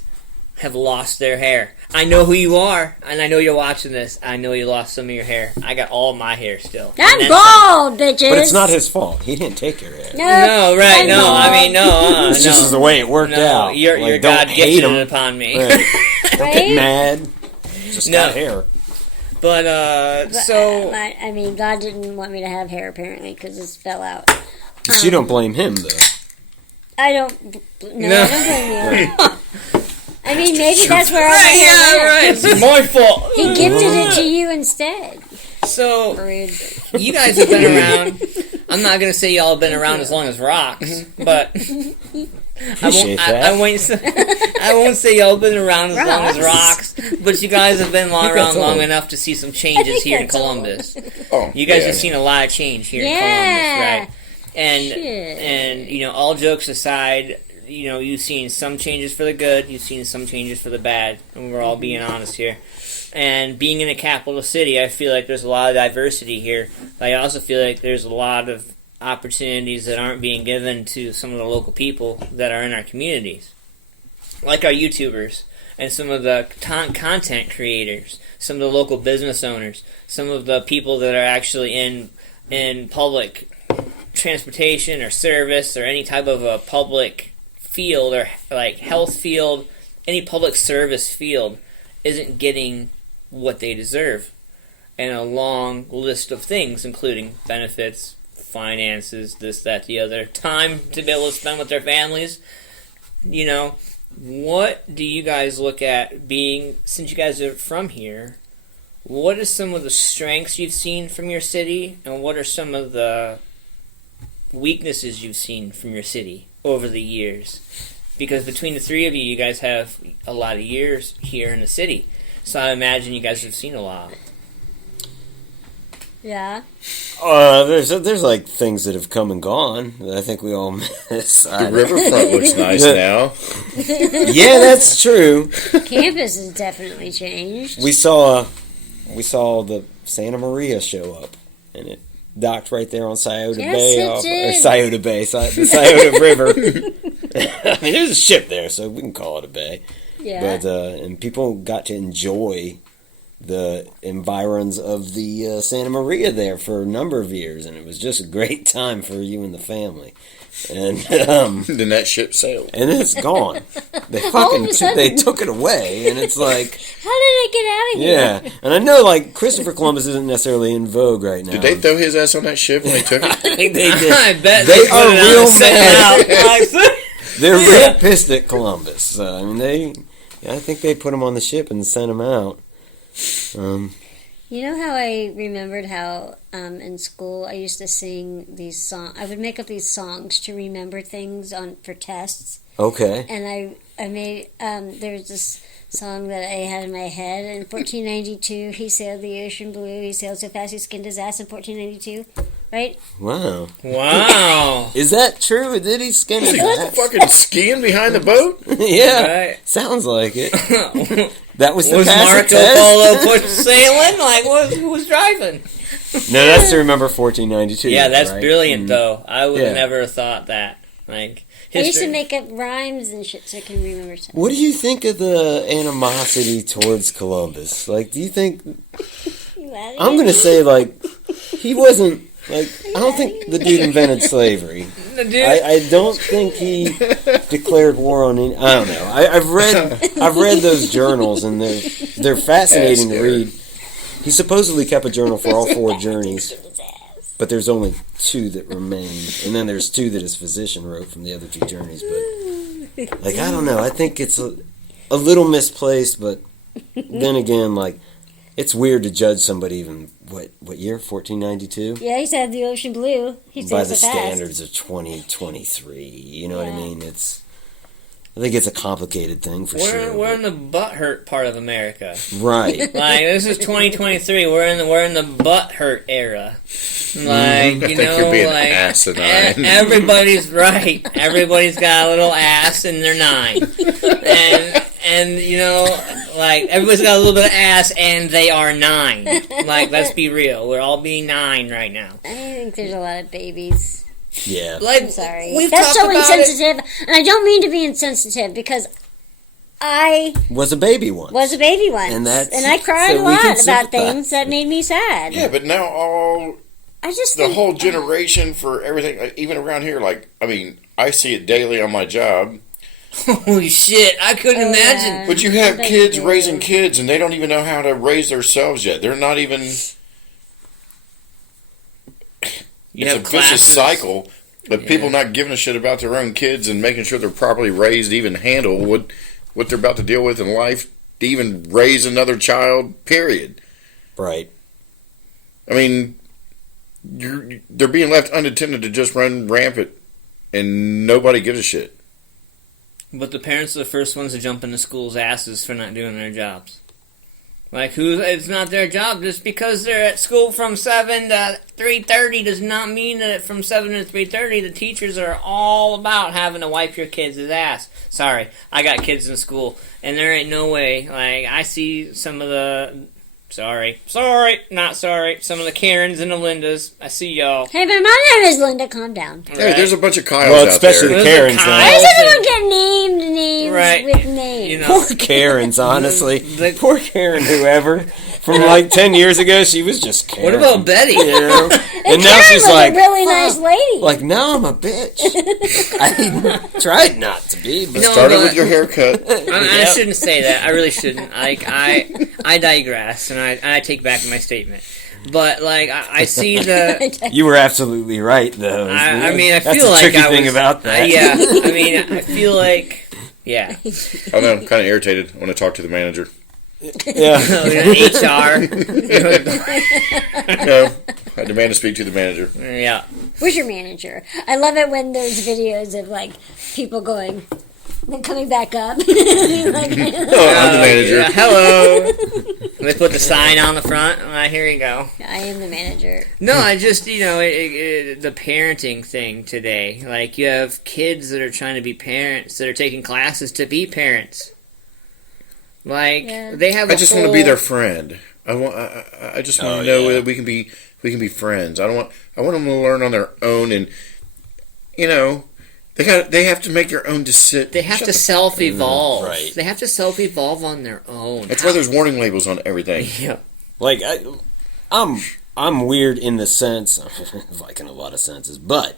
have lost their hair. I know who you are, and I know you're watching this. I know you lost some of your hair. I got all my hair still. And I'm then bald, bitches. But it's not his fault. He didn't take your hair. some. No, right? I'm No, bald. I mean no. It's no. just the way it worked No, out. you're Like, God don't hate gifted him. it upon me. Right. Don't get Right? mad. Just No. got hair. But But, so I mean, God didn't want me to have hair apparently because it fell out. But you don't blame him, though. I don't. No, No. I don't blame you. I mean, maybe that's where all my right, hair yeah, went. right. It's my fault. He gifted it to you instead. So Rude. you guys have been around. I'm not gonna say y'all have been around as long as rocks, but Appreciate that. I won't say y'all have been around as long as Rocks. rocks, but you guys have been around That's long old. enough to see some changes here in That's old. Columbus. Oh, You guys yeah. have seen a lot of change here Yeah. in Columbus, right? Shit. And you know, all jokes aside, you know, you've seen some changes for the good, you've seen some changes for the bad, and we're all being honest here. And being in a capital city, I feel like there's a lot of diversity here, but I also feel like there's a lot of opportunities that aren't being given to some of the local people that are in our communities. Like our YouTubers, and some of the content creators, some of the local business owners, some of the people that are actually in public transportation or service or any type of a public field or like health field, any public service field isn't getting what they deserve. And a long list of things, including benefits, finances, this, that, the other, time to be able to spend with their families. You know, what do you guys look at being, since you guys are from here, what are some of the strengths you've seen from your city, and what are some of the weaknesses you've seen from your city over the years? Because between the three of you, you guys have a lot of years here in the city, so I imagine you guys have seen a lot. Yeah. There's like things that have come and gone that I think we all miss. The riverfront looks nice now. Yeah, that's true. Campus has definitely changed. We saw the Santa Maria show up, and it docked right there on Scioto Yes, Bay, it or did. Scioto Bay, the Scioto River. I mean, there's a ship there, so we can call it a bay. Yeah. But and people got to enjoy the environs of the Santa Maria there for a number of years, and it was just a great time for you and the family. And then that ship sailed. and then it's gone. They All of a fucking sudden. they took it away, and it's like, How did it get out of here? yeah. And I know like Christopher Columbus isn't necessarily in vogue right now. Did they throw his ass on that ship when they took it? I think they did. I bet They put are it real on set mad. out. They're real pissed at Columbus. I mean, I think they put him on the ship and sent him out. You know how I remembered how in school I used to sing these songs. I would make up these songs to remember things for tests. Okay. And I made there was this song that I had in my head. In 1492, he sailed the ocean blue. He sailed so fast he skinned his ass in 1492. Right? Wow. Wow. Is that true? Did he skin his ass? Fucking skiing behind the boat? Yeah. Right. Sounds like it. That was the Was passing Marco test? Polo sailing? Like, who was driving? No, that's to remember 1492. Yeah, that's right? brilliant, though. I would have Yeah. never thought that. Like, I used to history. make up rhymes and shit so I can remember stuff. What do you think of the animosity towards Columbus? Like, do you think... I'm going to say, like, he wasn't... Like, I don't think the dude invented slavery. Dude. I don't think he declared war on any... I don't know. I've read those journals, and they're fascinating to read. He supposedly kept a journal for all 4 journeys, but there's only 2 that remain. And then there's 2 that his physician wrote from the other 2 journeys. But, like, I don't know. I think it's a little misplaced, but then again, like, it's weird to judge somebody even, what year? 1492? Yeah, he said the ocean blue. He By sailed the so fast. standards of 2023. You know what I mean? I think it's a complicated thing for sure. We're in the butthurt part of America. Right. Like, this is 2023. We're in the butthurt era. Like, you think know, you're being like asinine. Everybody's right. Everybody's got a little ass and they're 9. And you know, like, everybody's got a little bit of ass and they are 9. Like, let's be real. We're all being 9 right now. I think there's a lot of babies. Yeah. Like, I'm sorry. we've That's talked so about insensitive. And I don't mean to be insensitive because I Was a baby once. was a baby once. And I cried so a we can lot about sympathize. things that made me sad. Yeah, but now I just the think, whole generation for everything, like, even around here, like, I mean, I see it daily on my job. Holy shit, I couldn't Oh, imagine. yeah. But you have I bet kids you do. raising kids, and they don't even know how to raise themselves yet. They're not even. You It's have a vicious classes. cycle. But Yeah. people not giving a shit about their own kids and making sure they're properly raised, to even handle what they're about to deal with in life, to even raise another child. Period. Right. I mean, they're being left unattended to just run rampant, and nobody gives a shit. But the parents are the first ones to jump into school's asses for not doing their jobs. Like, it's not their job. Just because they're at school from 7 to 3:30 does not mean that from 7 to 3:30 the teachers are all about having to wipe your kids' ass. Sorry, I got kids in school, and there ain't no way. Like, I see some of the... Sorry, not sorry. Some of the Karens and the Lindas. I see y'all. Hey, but my name is Linda. Calm down. Hey, there's a bunch of Kyles Well, out especially there. the There's a Karens. Kyle. Why Now. does everyone get names Right. with names? You know. Poor Karens, honestly. The- Poor Karen, whoever. From like 10 years ago, she was just Karen. What about Betty? You know? And now Karen she's was like, a really nice lady. like, now I'm a bitch. I tried not to be, but No, Started but- with your haircut. I shouldn't say that. I really shouldn't. Like, I digress, and I take back my statement. But, like, I see the... you were absolutely right, though. I mean, I That's feel the like tricky I thing was... about that. yeah, I mean, I feel like... Yeah. I know, I'm kind of irritated. I want to talk to the manager. Yeah. HR. No, I demand to speak to the manager. Yeah. Where's your manager? I love it when there's videos of like people going, then coming back up. Like, Oh, I'm the manager. Yeah, hello. They put the sign on the front. Here you go. I am the manager. No, I just, the parenting thing today. Like, you have kids that are trying to be parents that are taking classes to be parents. Like, Yeah. they have I just want to be their friend. I just want to know that we can be we can be friends. I want them to learn on their own, and they have to make their own decision. They have to self-evolve. Right. They have to self-evolve on their own. That's why there's warning labels on everything. Yeah. Like I'm weird in the sense, like in a lot of senses, but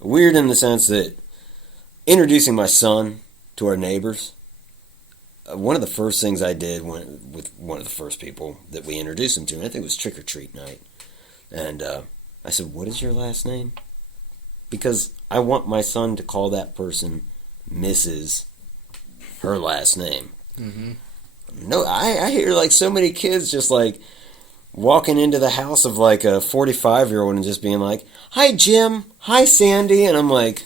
weird in the sense that introducing my son to our neighbors, one of the first things I did with one of the first people that we introduced him to, and I think it was trick or treat night, and I said, "What is your last name?" Because I want my son to call that person Mrs. her last name. Mm-hmm. No, I hear like so many kids just like walking into the house of like a 45-year-old and just being like, "Hi Jim, hi Sandy," and I'm like,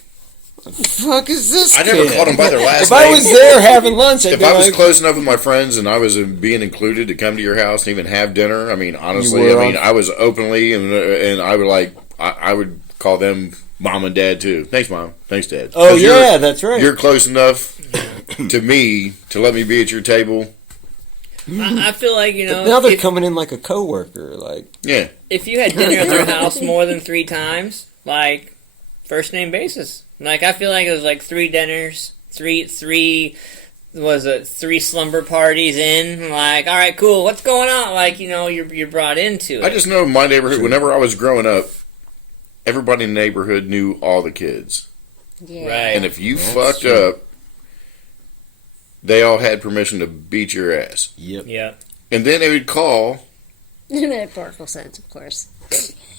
"What the fuck is this?" I never called them by their last if name. I was there having lunch, if I was close enough with my friends and I was being included to come to your house and even have dinner, I mean, honestly, I was openly and I would I would call them Mom and Dad too. Thanks, Mom. Thanks, Dad. Oh yeah, that's right. You're close enough to me to let me be at your table. I feel like, now they're coming in like a coworker, like yeah. If you had dinner at their house more than 3 times, like first name basis. Like I feel like it was like 3 dinners, three slumber parties in. Like, all right, cool. What's going on? Like, you're brought into it. I just know in my neighborhood, whenever I was growing up, everybody in the neighborhood knew all the kids. Yeah. Right. And if you fucked up, they all had permission to beat your ass. Yep. Yeah. And then they would call. In a metaphorical sense, of course.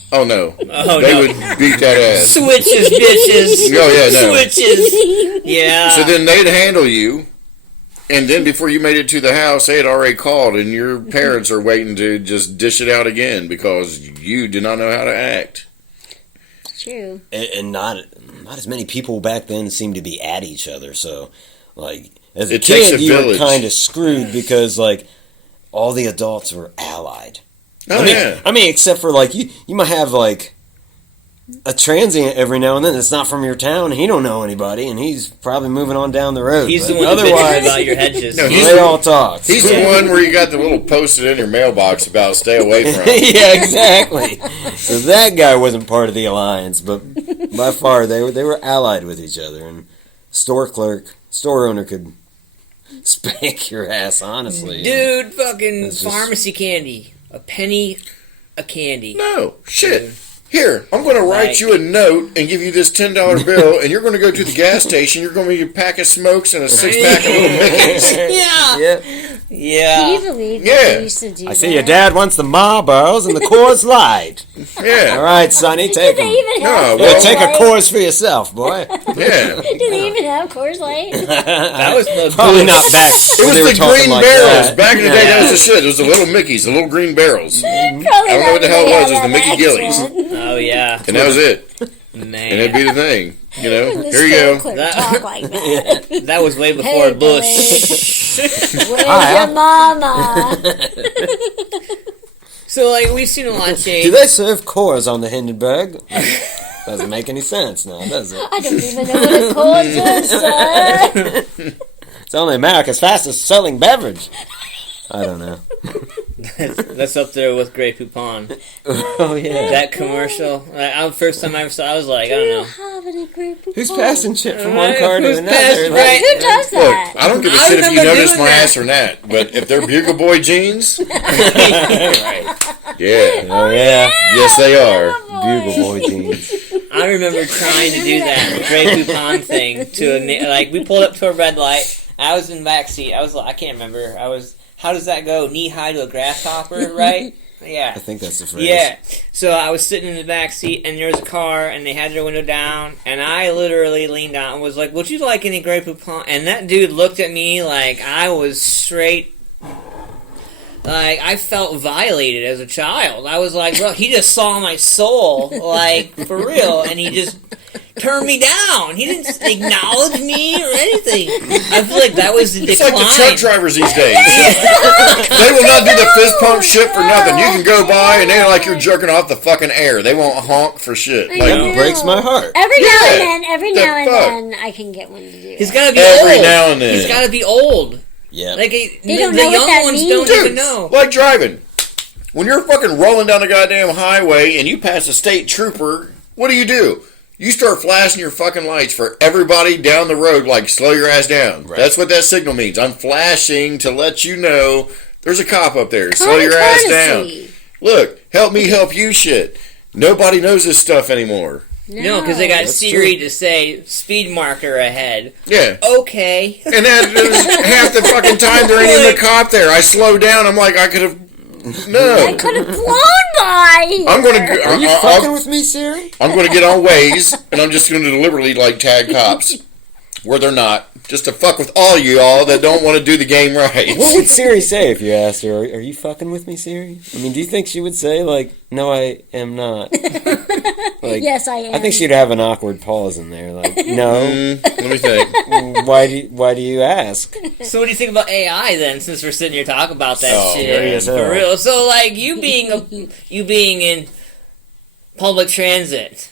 Oh no! Oh, they no. would beat that ass. Switches, bitches. Oh yeah, no. Switches. Yeah. So then they'd handle you, and then before you made it to the house, they had already called, and your parents are waiting to just dish it out again because you did not know how to act. True. And not as many people back then seemed to be at each other. So, like as a It takes kid, a you were village. kind of screwed because like all the adults were allied. Oh yeah. I mean, except for like you might have like a transient every now and then that's not from your town. He don't know anybody, and he's probably moving on down the road. He's but the one that bitches otherwise, about your hedges. No, they all talk. He's the one where you got the little post-it in your mailbox about stay away from. Yeah, exactly. So that guy wasn't part of the alliance, but by far they were allied with each other. And store owner could spank your ass, honestly. Dude, fucking That's just- pharmacy candy. A penny a candy. No, shit. Here, I'm going to write Like- you a note and give you this $10 bill, and you're going to go to the gas station. You're going to get a pack of smokes and a 6-pack of little Mickey's. Yeah. Yep. Yeah. Can you believe Yeah. that they used to do I that? see your dad wants the Marlboros and the Coors Light. Yeah. All right, Sonny, take Did they them. even have No, Yeah, well- take a Light? Coors for yourself, boy. Yeah. Did they even have Coors Light? That was the Probably not back. It when was they were the talking green like barrels. that. Back in the day, that was the shit. It was the little Mickeys, the little green barrels. Probably I don't know what the hell it was. It was the Mickey Gillies. Oh, yeah. And that was it. Man. And that'd be the thing. You know? Here you Still go. couldn't That- talk like that. That was way before Hey, Bush. Where's Hi, your mama? So, like, we've seen a lot Do change. they serve Coors on the Hindenburg? Doesn't make any sense now, does it? I don't even know what a Coors is, sir. It's only America's fastest selling beverage. I don't know. That's up there with Grey Poupon. Oh, yeah. That commercial. First time I ever saw it, I was like, I don't know. Have any grape Who's Poupon? passing shit from one Right, car to who's another? passing- Like, right. Who does Look, that? I don't give a I shit if you remember notice doing my that. ass or not. But if they're Bugle Boy jeans, Right. yeah. Oh, yeah. Yes, they are. Bugle Boy jeans. I remember trying to do that Grey Poupon thing like we pulled up to a red light. I was in the back seat. I was like, I can't remember. How does that go? Knee high to a grasshopper, right? Yeah. I think that's the phrase. Yeah. So I was sitting in the back seat, and there was a car, and they had their window down, and I literally leaned out and was like, "Would you like any Grey Poupon?" And that dude looked at me like I was straight. Like, I felt violated as a child. I was like, bro, he just saw my soul, like, for real, and he just turned me down. He didn't acknowledge me or anything. I feel like that was the It's decline. like the truck drivers these days. They will not do the fist pump shit for nothing. You can go by and they're like you're jerking off the fucking air. They won't honk for shit. Like, It breaks my heart. Every now Yeah. and then, The fuck? I can get one to do He's it. got to be Every old. now and then. He's got to be old. Yeah. Like, They the don't know what young that ones means. don't Dude, even know. like driving. When you're fucking rolling down the goddamn highway and you pass a state trooper, what do? You start flashing your fucking lights for everybody down the road, like, slow your ass down. Right. That's what that signal means. I'm flashing to let you know there's a cop up there. Slow your ass down. Look, help me help you shit. Nobody knows this stuff anymore. No, because they got Siri to say, speed marker ahead. Yeah. Okay. And that half the fucking time there ain't even a cop there. I slow down. I'm like, I could have... No. I could have flown by. I'm gonna. Are you fucking with me, Siri? I'm gonna get on Waze, and I'm just gonna deliberately like tag cops where they're not, just to fuck with all y'all that don't want to do the game right. What would Siri say if you asked her, "Are you fucking with me, Siri?" I mean, do you think she would say like, "No, I am not"? Like, yes, I am. I think she'd have an awkward pause in there, like, "No." Let me think. Why do you ask? So what do you think about AI then? Since we're sitting here talking about that shit for real. So like you being in public transit.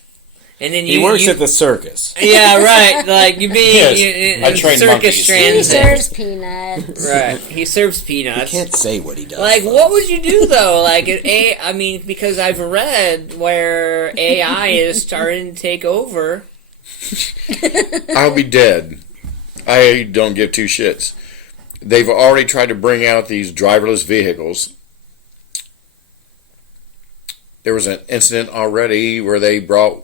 And then he works at the circus. Yeah, right. Like you being in circus transit. He serves peanuts. Right. He serves peanuts. You can't say what he does. Like, what would you do though? Like, I mean, because I've read where AI is starting to take over. I'll be dead. I don't give two shits. They've already tried to bring out these driverless vehicles. There was an incident already where they brought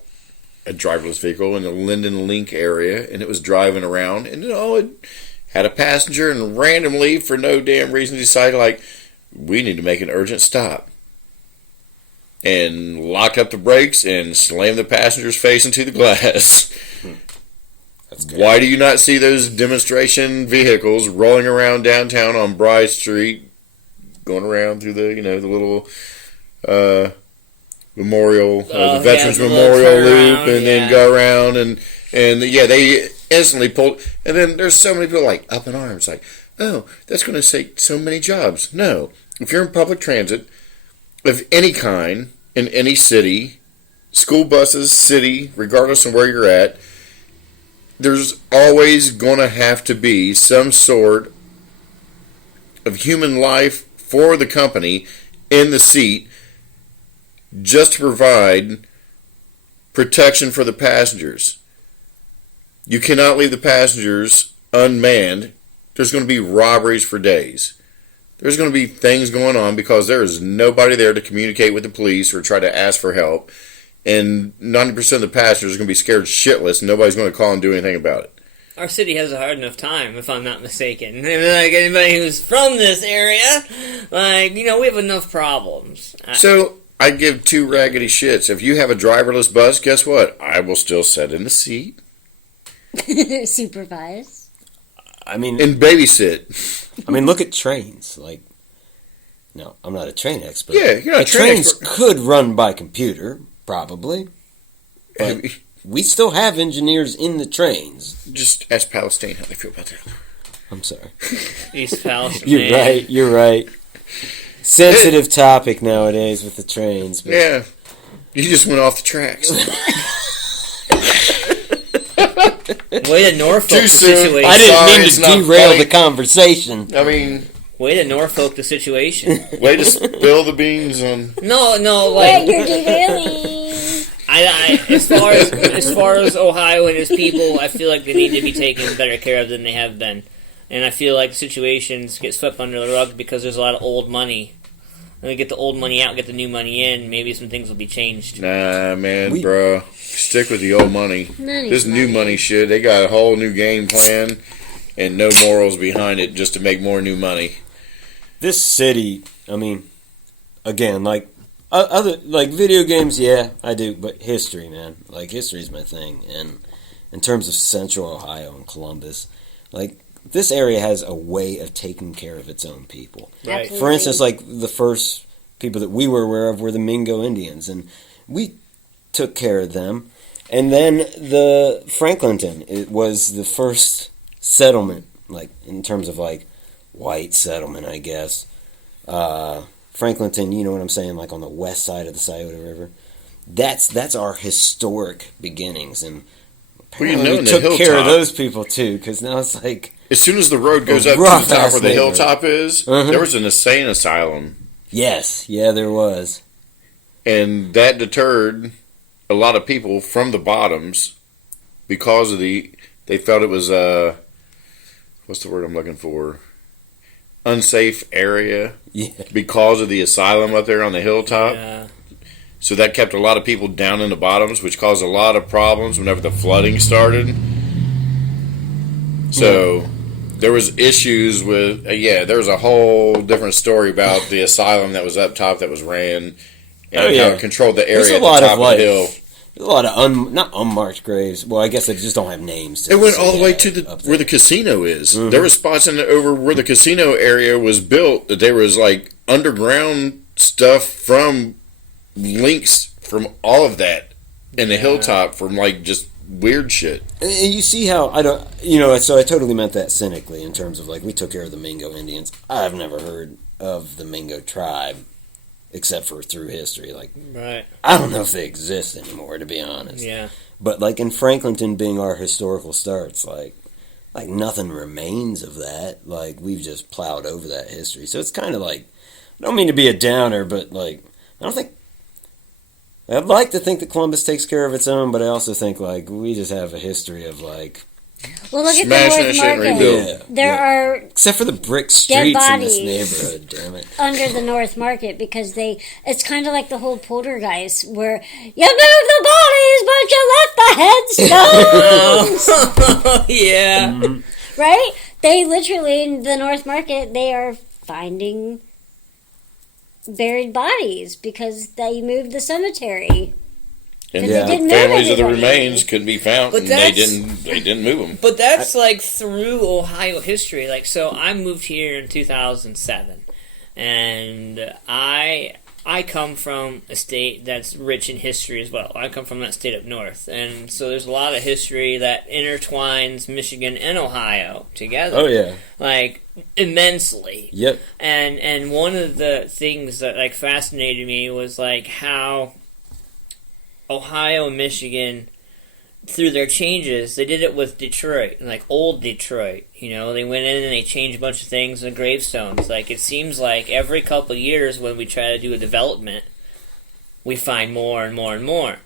a driverless vehicle in the Linden Link area, and it was driving around, and it had a passenger, and randomly, for no damn reason, decided, like, we need to make an urgent stop. And locked up the brakes and slammed the passenger's face into the glass. That's good. Why do you not see those demonstration vehicles rolling around downtown on Bride Street, going around through the, the little, memorial, the Veterans Memorial Loop, and then go around, and they instantly pulled, and then there's so many people like up in arms, like, oh, that's going to save so many jobs. No, if you're in public transit of any kind in any city, school buses, city, regardless of where you're at, there's always going to have to be some sort of human life for the company in the seat, just to provide protection for the passengers. You cannot leave the passengers unmanned. There's going to be robberies for days. There's going to be things going on because there is nobody there to communicate with the police or try to ask for help. And 90% of the passengers are going to be scared shitless, and nobody's going to call and do anything about it. Our city has a hard enough time, if I'm not mistaken. Like, anybody who's from this area, like, we have enough problems. So I give two raggedy shits. If you have a driverless bus, guess what? I will still sit in the seat. Supervise. I mean, and babysit. I mean, look at trains. Like, no, I'm not a train expert. Yeah, you're not a train trains expert. Could run by computer, probably. But we still have engineers in the trains. Just ask Palestine how they feel about that. I'm sorry. East Palestine. You're right. Sensitive topic nowadays with the trains. But yeah. You just went off the tracks. Way to Norfolk the situation. I didn't mean to derail the conversation. I mean... Way to Norfolk the situation. Way to spill the beans on... No, like... You're derailing. As far as Ohio and its people, I feel like they need to be taken better care of than they have been. And I feel like situations get swept under the rug because there's a lot of old money. When we get the old money out, get the new money in, maybe some things will be changed. Nah, man, bruh. Stick with the old money. This new money shit, they got a whole new game plan and no morals behind it just to make more new money. This city, I mean, again, like, other video games, yeah, I do, but history, man. Like, history's my thing. And in terms of Central Ohio and Columbus, like, this area has a way of taking care of its own people. Right. For instance, like, the first people that we were aware of were the Mingo Indians, and we took care of them. And then the Franklinton, it was the first settlement, like, in terms of, like, white settlement, I guess. Franklinton, you know what I'm saying, like, on the west side of the Scioto River. That's our historic beginnings, and apparently we took care of those people, too, because now it's like... As soon as the road goes up to the top where the hilltop is, there was an insane asylum Yes, yeah, there was. And that deterred a lot of people from the bottoms because of they felt it was what's the word I'm looking for? Unsafe area. Yeah. Because of the asylum up there on the hilltop. Yeah. So that kept a lot of people down in the bottoms, which caused a lot of problems whenever the flooding started. So there was issues with there was a whole different story about the asylum that was up top that was ran and how it controlled the area at the top of the hill. There's a lot of not unmarked graves. Well, I guess they just don't have names. It went all the way to where the casino is. Mm-hmm. There were spots over where the casino area was built that there was like underground stuff from links from all of that in the hilltop from like just weird shit. And you see how so I totally meant that cynically in terms of like we took care of the Mingo Indians. I've never heard of the Mingo tribe except for through history. Like, right. I don't know if they exist anymore, to be honest. Yeah. But like in Franklinton being our historical starts, like nothing remains of that. Like we've just plowed over that history. So it's kind of like, I don't mean to be a downer, but like I'd like to think that Columbus takes care of its own, but I also think like we just have a history of like. Well, look at the North Market. There are except for the brick streets in this neighborhood. Damn it! Under the North Market, because it's kind of like the whole poltergeist, where you move the bodies, but you left the headstones. Yeah. Mm-hmm. Right? They literally in the North Market, they are finding buried bodies because they moved the cemetery. And the families of the remains couldn't be found, and they didn't move them. But that's like through Ohio history. Like, so I moved here in 2007, and I come from a state that's rich in history as well. I come from that state up north, and so there's a lot of history that intertwines Michigan and Ohio together. Oh yeah, like immensely. Yep. And one of the things that like fascinated me was like how Ohio and Michigan, through their changes, they did it with Detroit, like old Detroit. You know, they went in and they changed a bunch of things in the gravestones. Like, it seems like every couple of years when we try to do a development, we find more and more and more.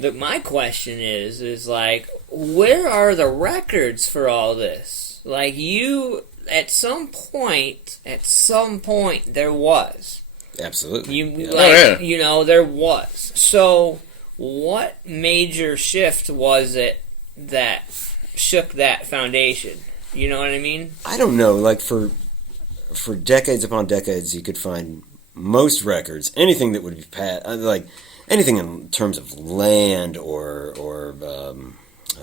My question is like, where are the records for all this? Like, at some point, there was. Absolutely. There was. So, what major shift was it that shook that foundation? You know what I mean? I don't know. Like for decades upon decades, you could find most records, anything that would be like anything in terms of land or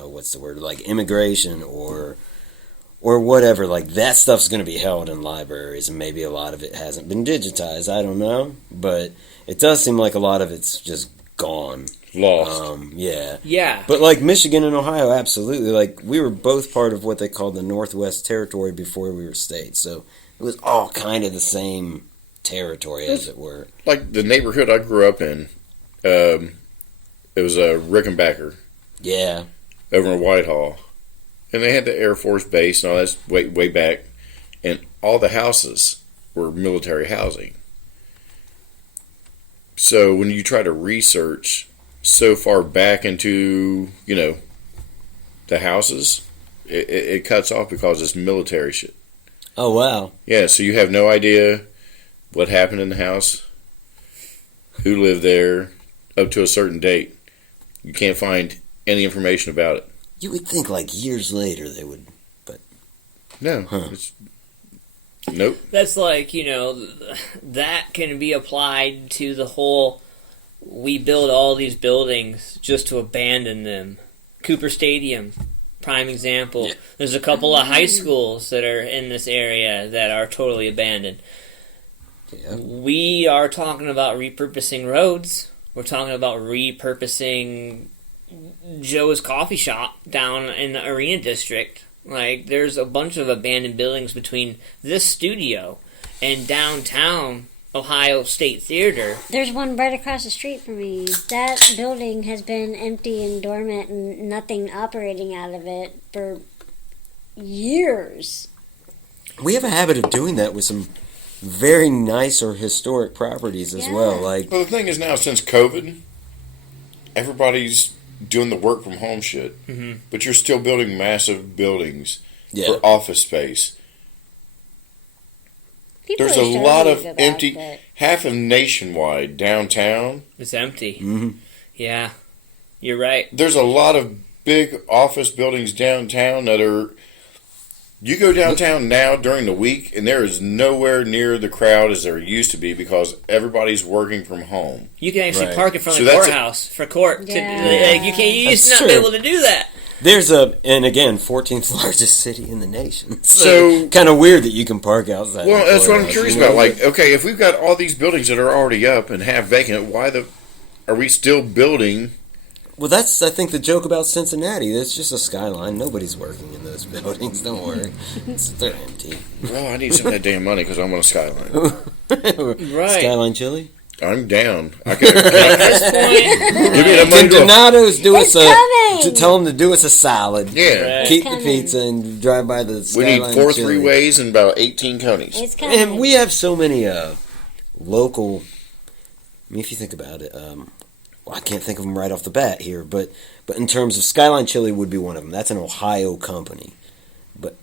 what's the word? Like immigration or whatever. Like that stuff's going to be held in libraries, and maybe a lot of it hasn't been digitized. I don't know, but it does seem like a lot of it's just gone. Lost. Yeah. But like Michigan and Ohio, absolutely. Like we were both part of what they called the Northwest Territory before we were states. So it was all kind of the same territory, as it were. Like the neighborhood I grew up in, it was a Rickenbacker. Yeah. Over in Whitehall. And they had the Air Force Base and all that's way back. And all the houses were military housing. So when you try to research so far back into, the houses, it cuts off because it's military shit. Oh, wow. Yeah, so you have no idea what happened in the house, who lived there, up to a certain date. You can't find any information about it. You would think like years later they would, but... No. Nope. That's like, that can be applied to the whole... We build all these buildings just to abandon them. Cooper Stadium, prime example. Yeah. There's a couple of high schools that are in this area that are totally abandoned. Yeah. We are talking about repurposing roads. We're talking about repurposing Joe's coffee shop down in the Arena District. Like, there's a bunch of abandoned buildings between this studio and downtown Ohio State Theater. There's one right across the street from me. That building has been empty and dormant and nothing operating out of it for years. We have a habit of doing that with some very nice or historic properties as well. Like, well, the thing is now, since COVID, everybody's doing the work from home shit, but you're still building massive buildings for office space. People There's are a lot of starting to go empty. back, Half of Nationwide downtown. It's empty. mm-hmm. Yeah, you're right. There's a lot of big office buildings downtown that are. You go downtown now during the week, and there is nowhere near the crowd as there used to be because everybody's working from home. You can actually Right. park in front of So the that's court's for court. Yeah. You can't. You used to That's not be true. able to do that. there's and again, 14th largest city in the nation. So kind of weird that you can park outside. Well, the that's what I'm courthouse, curious you know? about. Like, okay, if we've got all these buildings that are already up and half vacant, why are we still building? Well, that's, I think, the joke about Cincinnati. It's just a skyline. Nobody's working in those buildings. Don't worry. They're empty. Well, I need some of that damn money because I'm on a Skyline. Right. Skyline chili? I'm down. I could At this point, give me the money. Can to- Donato's do It's us coming! to tell them to do us a salad. Yeah, Right. Keep It's the coming. pizza and drive by the we Skyline need 4 chili. three-ways and about 18 conies. It's coming. And we have so many local. I mean, if you think about it, well, I can't think of them right off the bat here, but in terms of Skyline Chili would be one of them. That's an Ohio company. But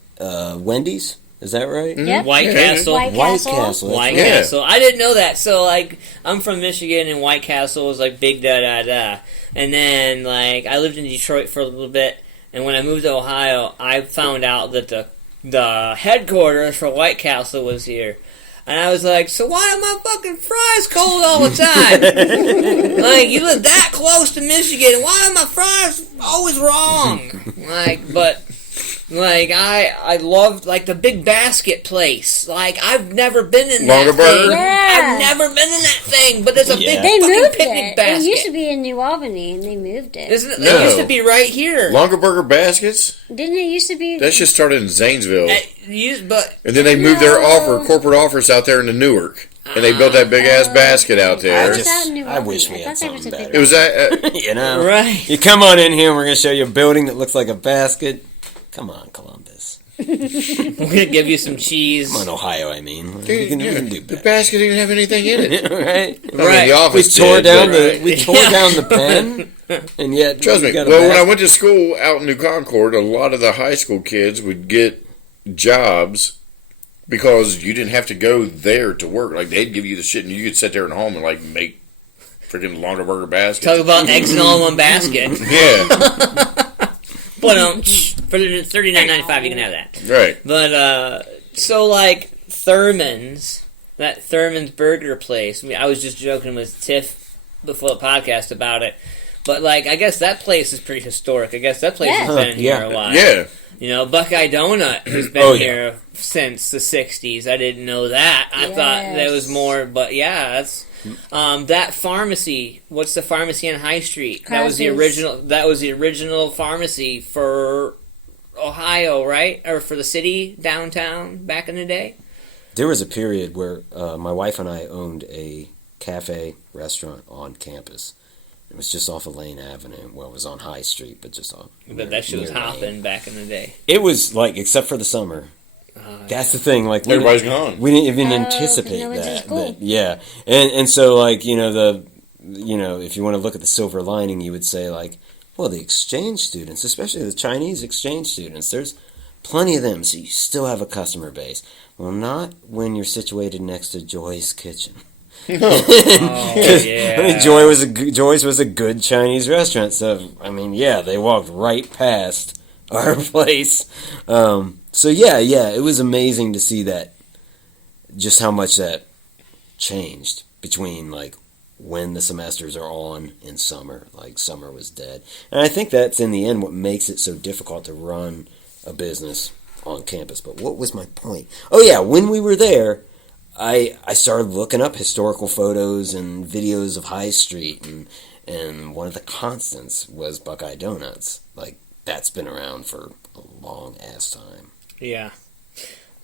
Wendy's, is that right? Yep. White Yeah. Castle. White White Castle. Castle. that's White right. Yeah. Castle. I didn't know that. So, like, I'm from Michigan, and White Castle was like big da-da-da. And then, like, I lived in Detroit for a little bit, and when I moved to Ohio, I found out that the headquarters for White Castle was here. And I was like, so why are my fucking fries cold all the time? Like, you live that close to Michigan, why are my fries always wrong? Like, I loved, like, the Big Basket place. Like, I've never been in that Longaberger? thing. Yeah. I've never been in that thing, but there's a Yeah. big They fucking moved picnic it. basket. It used to be in New Albany, and they moved it. Isn't it? No. It used to be right here. Longaberger baskets? Didn't it used to be? That just started in Zanesville. But And then they moved their No. corporate office out there into Newark. And they built that big-ass basket out I there. was out in New I wish Albany. we I had thought there was something a big- better. It was that... You know? right. You come on in here and we're going to show you a building that looks like a basket. Come on, Columbus. We're gonna give you some cheese. Come on, Ohio, I mean. we Dude, can yeah, do the better. basket didn't have anything in it. right? I mean, the We office tore did, down but- we tore down the pen, and yet Trust me. we got a Well, when I basket. went to school out in New Concord, a lot of the high school kids would get jobs because you didn't have to go there to work. Like, they'd give you the shit, and you could sit there at home and, like, make freaking Longaberger baskets. Talk about eggs in all in one basket. Yeah, But for $39.95, you can have that. right. But so like Thurman's, that Thurman's Burger place. I was just joking with Tiff before the podcast about it. But like, I guess that place is pretty historic. I guess that place has Yeah. been here Yeah. a while. Yeah. You know, Buckeye Donut has been Oh, yeah. here since the '60s. I didn't know that. I thought there was more, but yeah, that's that pharmacy. What's the pharmacy on High Street? That was the Crosby's. original. That was the original pharmacy for Ohio, right? Or for the city downtown back in the day. There was a period where my wife and I owned a cafe restaurant on campus. It was just off of Lane Avenue. Well, it was on High Street, but just on. But that shit was near Lane. hopping back in the day. It was like, except for the summer. That's the thing. Like Everybody's gone. We didn't even Oh, anticipate no one's in that. school. But, yeah, and so like if you want to look at the silver lining, you would say like, well, the exchange students, especially the Chinese exchange students, there's plenty of them, so you still have a customer base. Well, not when you're situated next to Joy's Kitchen. Yeah. I mean, Joy's was a good Chinese restaurant, so I mean, yeah, they walked right past our place. So yeah, it was amazing to see that, just how much that changed between like when the semesters are on in summer. Like summer was dead, and I think that's in the end what makes it so difficult to run a business on campus. But what was my point? Oh yeah, when we were there, I started looking up historical photos and videos of High Street, and one of the constants was Buckeye Donuts. Like, that's been around for a long ass time. Yeah.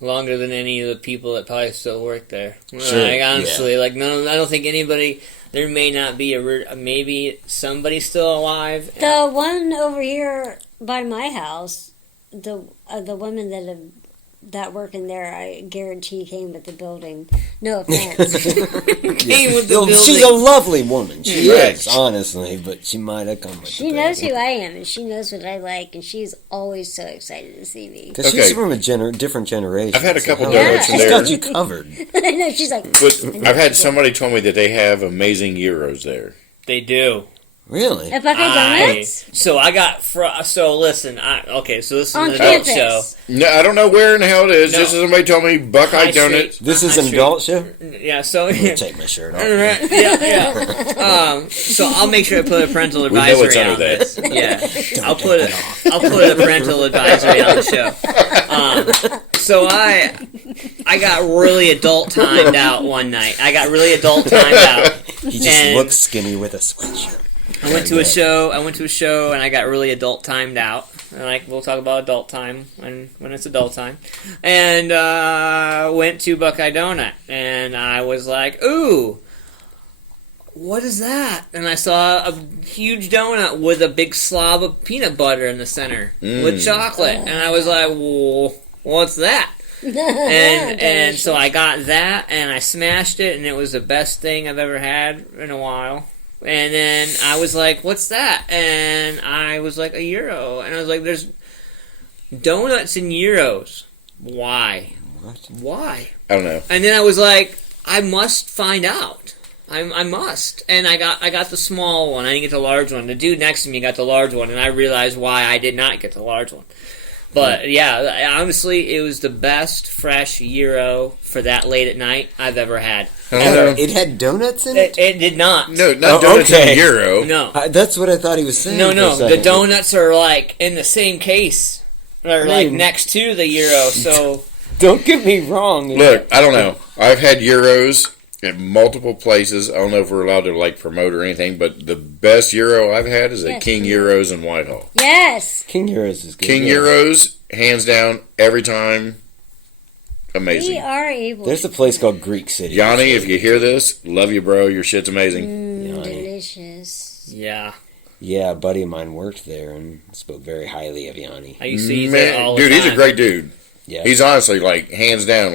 Longer than any of the people that probably still work there. Sure, Like, honestly, like, no, I don't think anybody, there may not be maybe somebody still alive. The one over here by my house, the women that have that work in there, I guarantee came with the building. No offense. Came with the building. She's a lovely woman. She is, honestly, but she might have come with She knows who I am, and she knows what I like, and she's always so excited to see me. Because she's from a different generation. I've had a couple Yeah. donuts in She's there. got you covered. I know, she's like... But I've had somebody tell me that they have amazing gyros there. They do. Really? At Buckeye Donuts? So I got so listen. So this is On an adult campus. show. No, I don't know where in the hell it is. No. Just as somebody told me, Buckeye High Donuts. Street. This is High an Street. adult show? Yeah. So I'm going to take my shirt off. yeah. So I'll make sure I put a parental know advisory what's under on there. this. Yeah. I'll put a parental advisory on the show. So I got really adult timed out one night. He just looks skinny with a sweatshirt. I went to a show and I got really adult timed out. And we'll talk about adult time when it's adult time. And went to Buckeye Donut and I was like, ooh, what is that? And I saw a huge donut with a big slob of peanut butter in the center with chocolate. And I was like, well, what's that? And so I got that and I smashed it and it was the best thing I've ever had in a while. And then I was like, what's that? And I was like, a euro. And I was like, there's donuts in euros. Why? What? Why? I don't know. And then I was like, I must find out. I must. And I got the small one. I didn't get the large one. The dude next to me got the large one. And I realized why I did not get the large one. But yeah, honestly, it was the best fresh gyro for that late at night I've ever had. It had donuts in it? It did not. No, not donuts in a gyro. No. That's what I thought he was saying. No, for a the second. donuts are in the same case. They're next to the gyro, so... Don't get me wrong. Look, I don't know. I've had gyros at multiple places. I don't know if we're allowed to promote or anything, but the best gyro I've had is at King Gyros in Whitehall. Yes. King Gyros is good. King Gyros, hands down, every time, amazing. We are able There's a place called Greek City. Yanni, if you hear this, love you, bro. Your shit's amazing. delicious. Yeah. Yeah, a buddy of mine worked there and spoke very highly of Yanni. I used to eat there all the dude, time. he's a great dude. Yeah. He's honestly, hands down,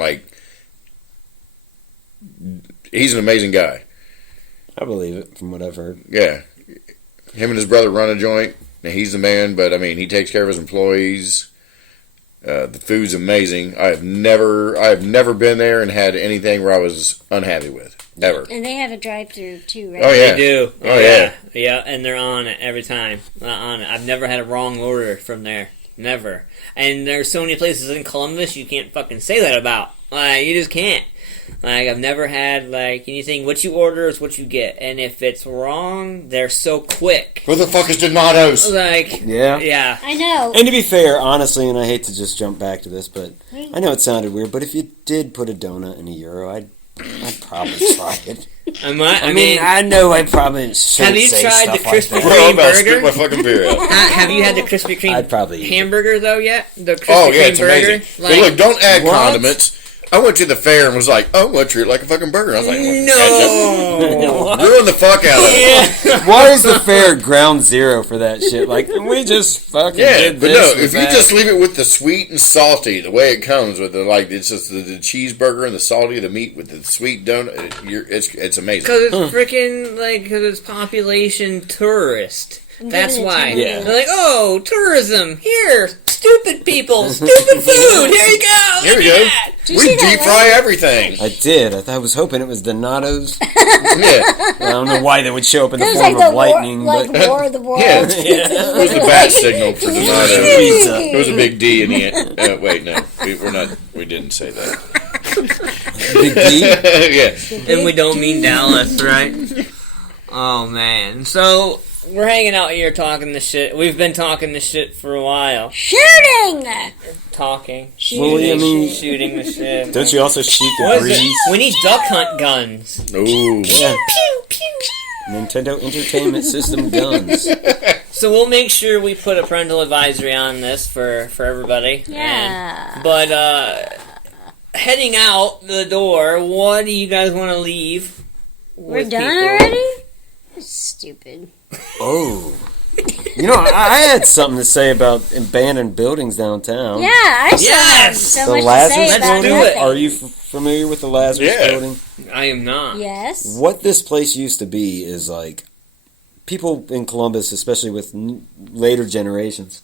he's an amazing guy. I believe it from what I've heard. Yeah. Him and his brother run a joint, and he's the man, but, he takes care of his employees. The food's amazing. I have never been there and had anything where I was unhappy with, ever. And they have a drive-through too, right? Oh, yeah. They do. Oh, yeah. Yeah, and they're on it every time. On it. I've never had a wrong order from there. Never. And there's so many places in Columbus you can't fucking say that about. You just can't. I've never had, anything, what you order is what you get. And if it's wrong, they're so quick. Where the fuck is Donato's? Yeah. I know. And to be fair, honestly, and I hate to just jump back to this, but I know it sounded weird, but if you did put a donut in a euro, I'd probably try it. I mean, I know I probably should. Have you say tried stuff the like Krispy that. Bro, I'm Kreme about to spit burger? my fucking beer out. Have you had the Krispy Kreme I'd probably eat it. hamburger, though, yet? The Krispy Oh, yeah, Kreme it's burger? amazing. But look, don't add what? condiments. I went to the fair and was like, oh, I'm going to treat it like a fucking burger. I was like, No! ruin the fuck out of it. Why is the fair ground zero for that shit? We just fucking Yeah, did but this no, with if you that. just leave it with the sweet and salty, the way it comes with it's just the cheeseburger and the salty, the meat with the sweet donut, it's amazing. Because it's freaking, because it's population tourist. That's giving it why. to you. Yeah. They're like, oh, tourism, here, stupid people, stupid food, here you go, Here we look go. at that. Did you We see that deep fry everything. I did. I was hoping it was Donato's. Yeah. I don't know why they would show up in the There's form like of the lightning, war, but War of the Worlds. Yeah. It was the bat signal for Donato. Pizza. There was a big D in the end. Wait, no. We didn't say that. Big D. Yeah. And we don't mean Dallas, right? Oh, man. So, we're hanging out here talking this shit. We've been talking this shit for a while. Shooting! Talking. Well, I mean, Shooting the shit. don't you also shoot the What is breeze? it? We need duck hunt guns. Ooh. Yeah. Pew, pew. Nintendo Entertainment System guns. So we'll make sure we put a parental advisory on this for everybody. Yeah. But heading out the door, what do you guys want to leave? We're with done people? already? That's stupid. Oh. You know, I had something to say about abandoned buildings downtown. Yeah, I still have Yes! so The much Lazarus to say about building? nothing. Are you familiar with the Lazarus Yeah. building? I am not. Yes. What this place used to be is like people in Columbus, especially with later generations,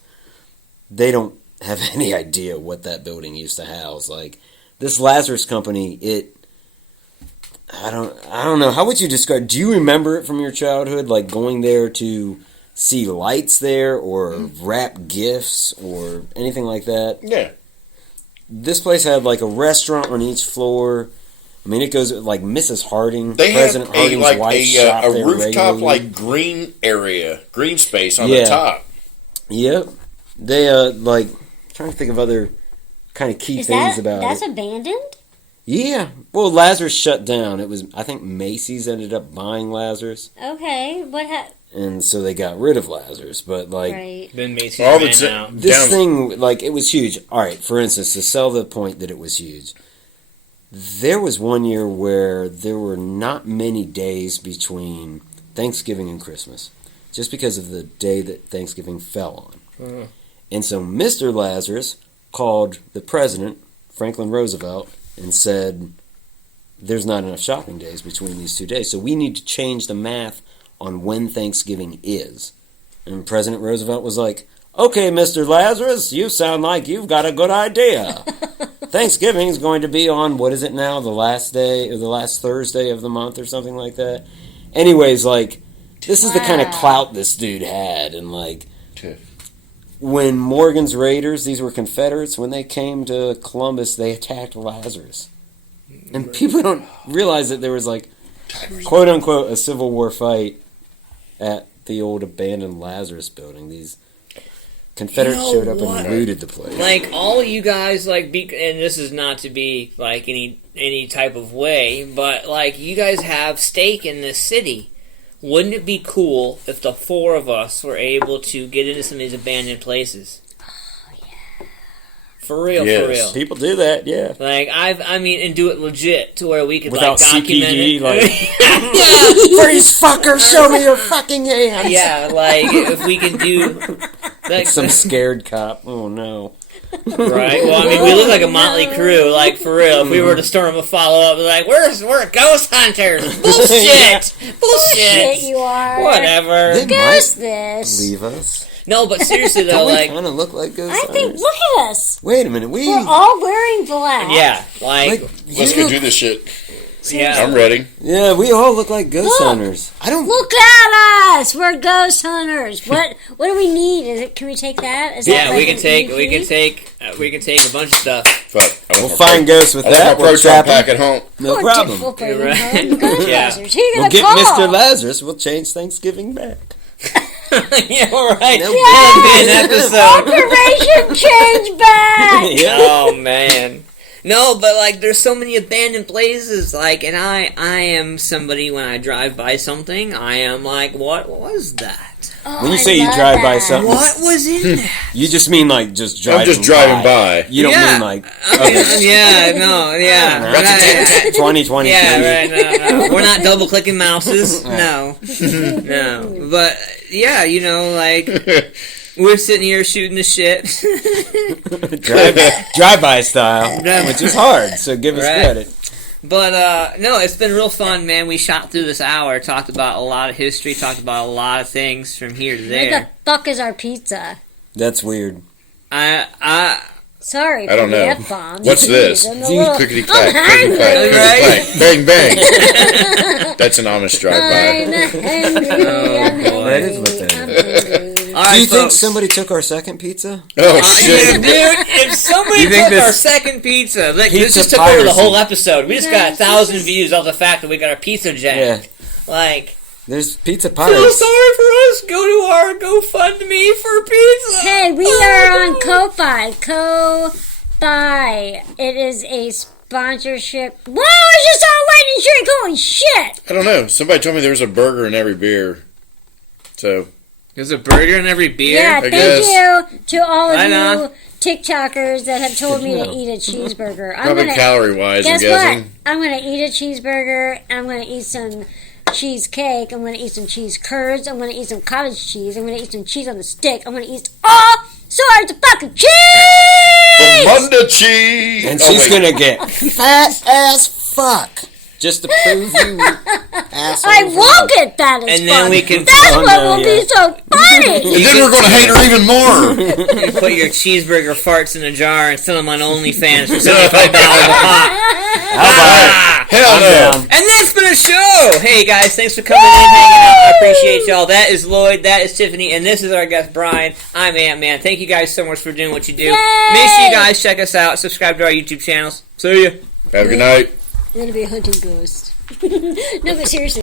they don't have any idea what that building used to house. Like this Lazarus company, I don't know. How would you describe? Do you remember it from your childhood, like going there to see lights there or wrap gifts or anything like that? Yeah. This place had like a restaurant on each floor. I mean, it goes like Mrs. Harding, They President have Harding's wife shop a there rooftop regularly. green area, green space on Yeah. the top. Yep. They like trying to think of other kind of key Is things that about that's it. abandoned? Yeah. Well, Lazarus shut down. It was I think Macy's ended up buying Lazarus, Okay. and so they got rid of Lazarus. But like Right. Then Macy's All ran that's out. this down- thing, like it was huge. All right. For instance, to sell the point that it was huge, there was one year where there were not many days between Thanksgiving and Christmas, just because of the day that Thanksgiving fell on. And so Mr. Lazarus called the president, Franklin Roosevelt, and said, there's not enough shopping days between these 2 days, so we need to change the math on when Thanksgiving is. And President Roosevelt was like, okay, Mr. Lazarus, you sound like you've got a good idea. Thanksgiving is going to be on, what is it now, the last day, or the last Thursday of the month or something like that? Anyways, like, this is the kind of clout this dude had, and like, when Morgan's Raiders, these were Confederates, when they came to Columbus, they attacked Lazarus. And people don't realize that there was like, quote unquote, a Civil War fight at the old abandoned Lazarus building. These Confederates You know showed up what? and looted the place. Like all you guys, and this is not to be like any type of way, but like you guys have stake in this city. Wouldn't it be cool if the four of us were able to get into some of these abandoned places? Oh yeah. For real, Yes. for real. People do that, yeah. Like and do it legit to where we could Without like document CPD, it. like, freeze fucker, show me your fucking hands. Yeah, like if we can do like Some scared cop. Oh no. right. Well, I mean, we look like a motley crew. Like for real, if we were to storm a follow up, like we're ghost hunters. Bullshit. Shit, Bullshit. you are. Whatever. They Ghost might this. believe us. No, but seriously though, Don't we like kind of look like ghost I think. hunters? Look at us. Wait a minute, we... We're all wearing black. yeah, like Let's go do this shit. yeah. I'm ready. Yeah, we all look like ghost Look. hunters. I don't... Look at us. We're ghost hunters. What do we need? Can we take that? Is that Yeah, like we can an take EP? a bunch of stuff. Fuck. We'll find ghosts with I left that. my We'll proton trap pack them. at home. No We'll problem. We'll bring Right. home ghost Yeah. busters. Who you We'll gonna get call? Mr. Lazarus. We'll change Thanksgiving back. Yeah, right. No That'll be an episode. Operation Change Back. Yeah. Oh man. No, but like there's so many abandoned places, like, and I am somebody when I drive by something, I am like, what was that? Oh, When you I say you love drive by that. something, What was in that? you just mean like just driving I'm just driving by. You don't Yeah. mean like I mean, yeah, no, yeah. Right. 2020. Yeah, right, no. We're not double clicking mouses. No. No. But yeah, you know, like we're sitting here shooting the shit. drive-by style, which is hard, so give us Right. credit. But no, it's been real fun, man. We shot through this hour, talked about a lot of history, talked about a lot of things from here to Where there. the fuck is our pizza? That's weird. I Sorry I don't for the know. F-bombs. What's this? I'm a little- Clickety clack, I'm clickety clack, hungry. clickety clack, bang bang. That's an Amish drive I'm by. hungry. I'm boy. hungry. That is what that I'm is. hungry. all right, Do you think folks. somebody took our second pizza? Oh Yeah, shit! dude, if somebody You think took this- our second pizza, like, this Pizza just took over the piracy. whole episode. We just got 1,000 views off the fact that we got our pizza jacked. Yeah. Like, There's pizza feel pirates. sorry for us. Go to our GoFundMe for pizza. Hey, we are on Ko-Fi. Ko-Fi. It is a sponsorship. Whoa, I just saw a lightning streak. Holy shit. I don't know. Somebody told me there was a burger in every beer. So There's a burger in every beer. Yeah, I thank guess. you to all of Right you on. TikTokers that have told me to No. eat a cheeseburger. I'm probably gonna calorie wise, I'm guess what? guessing. I'm gonna eat a cheeseburger. I'm gonna eat some cheesecake. I'm going to eat some cheese curds. I'm going to eat some cottage cheese. I'm going to eat some cheese on the stick. I'm going to eat all sorts of fucking cheese! Munda cheese! And she's going to get fat as fuck. Just to prove you asshole. I won't get fat as fuck. And then we can... That's what will be so funny. And then we're going to hate her even more. You put your cheeseburger farts in a jar and sell them on OnlyFans for $75 a pop. Hell no. And that's been a show. Hey guys, thanks for coming in, hanging out. I appreciate y'all. That is Lloyd, that is Tiffany, and this is our guest Brian. I'm Ant-Man. Thank you guys so much for doing what you do. Yay! Make sure you guys check us out. Subscribe to our YouTube channels. See ya. Have a good night. I'm going to be a hunting ghost. No, but seriously.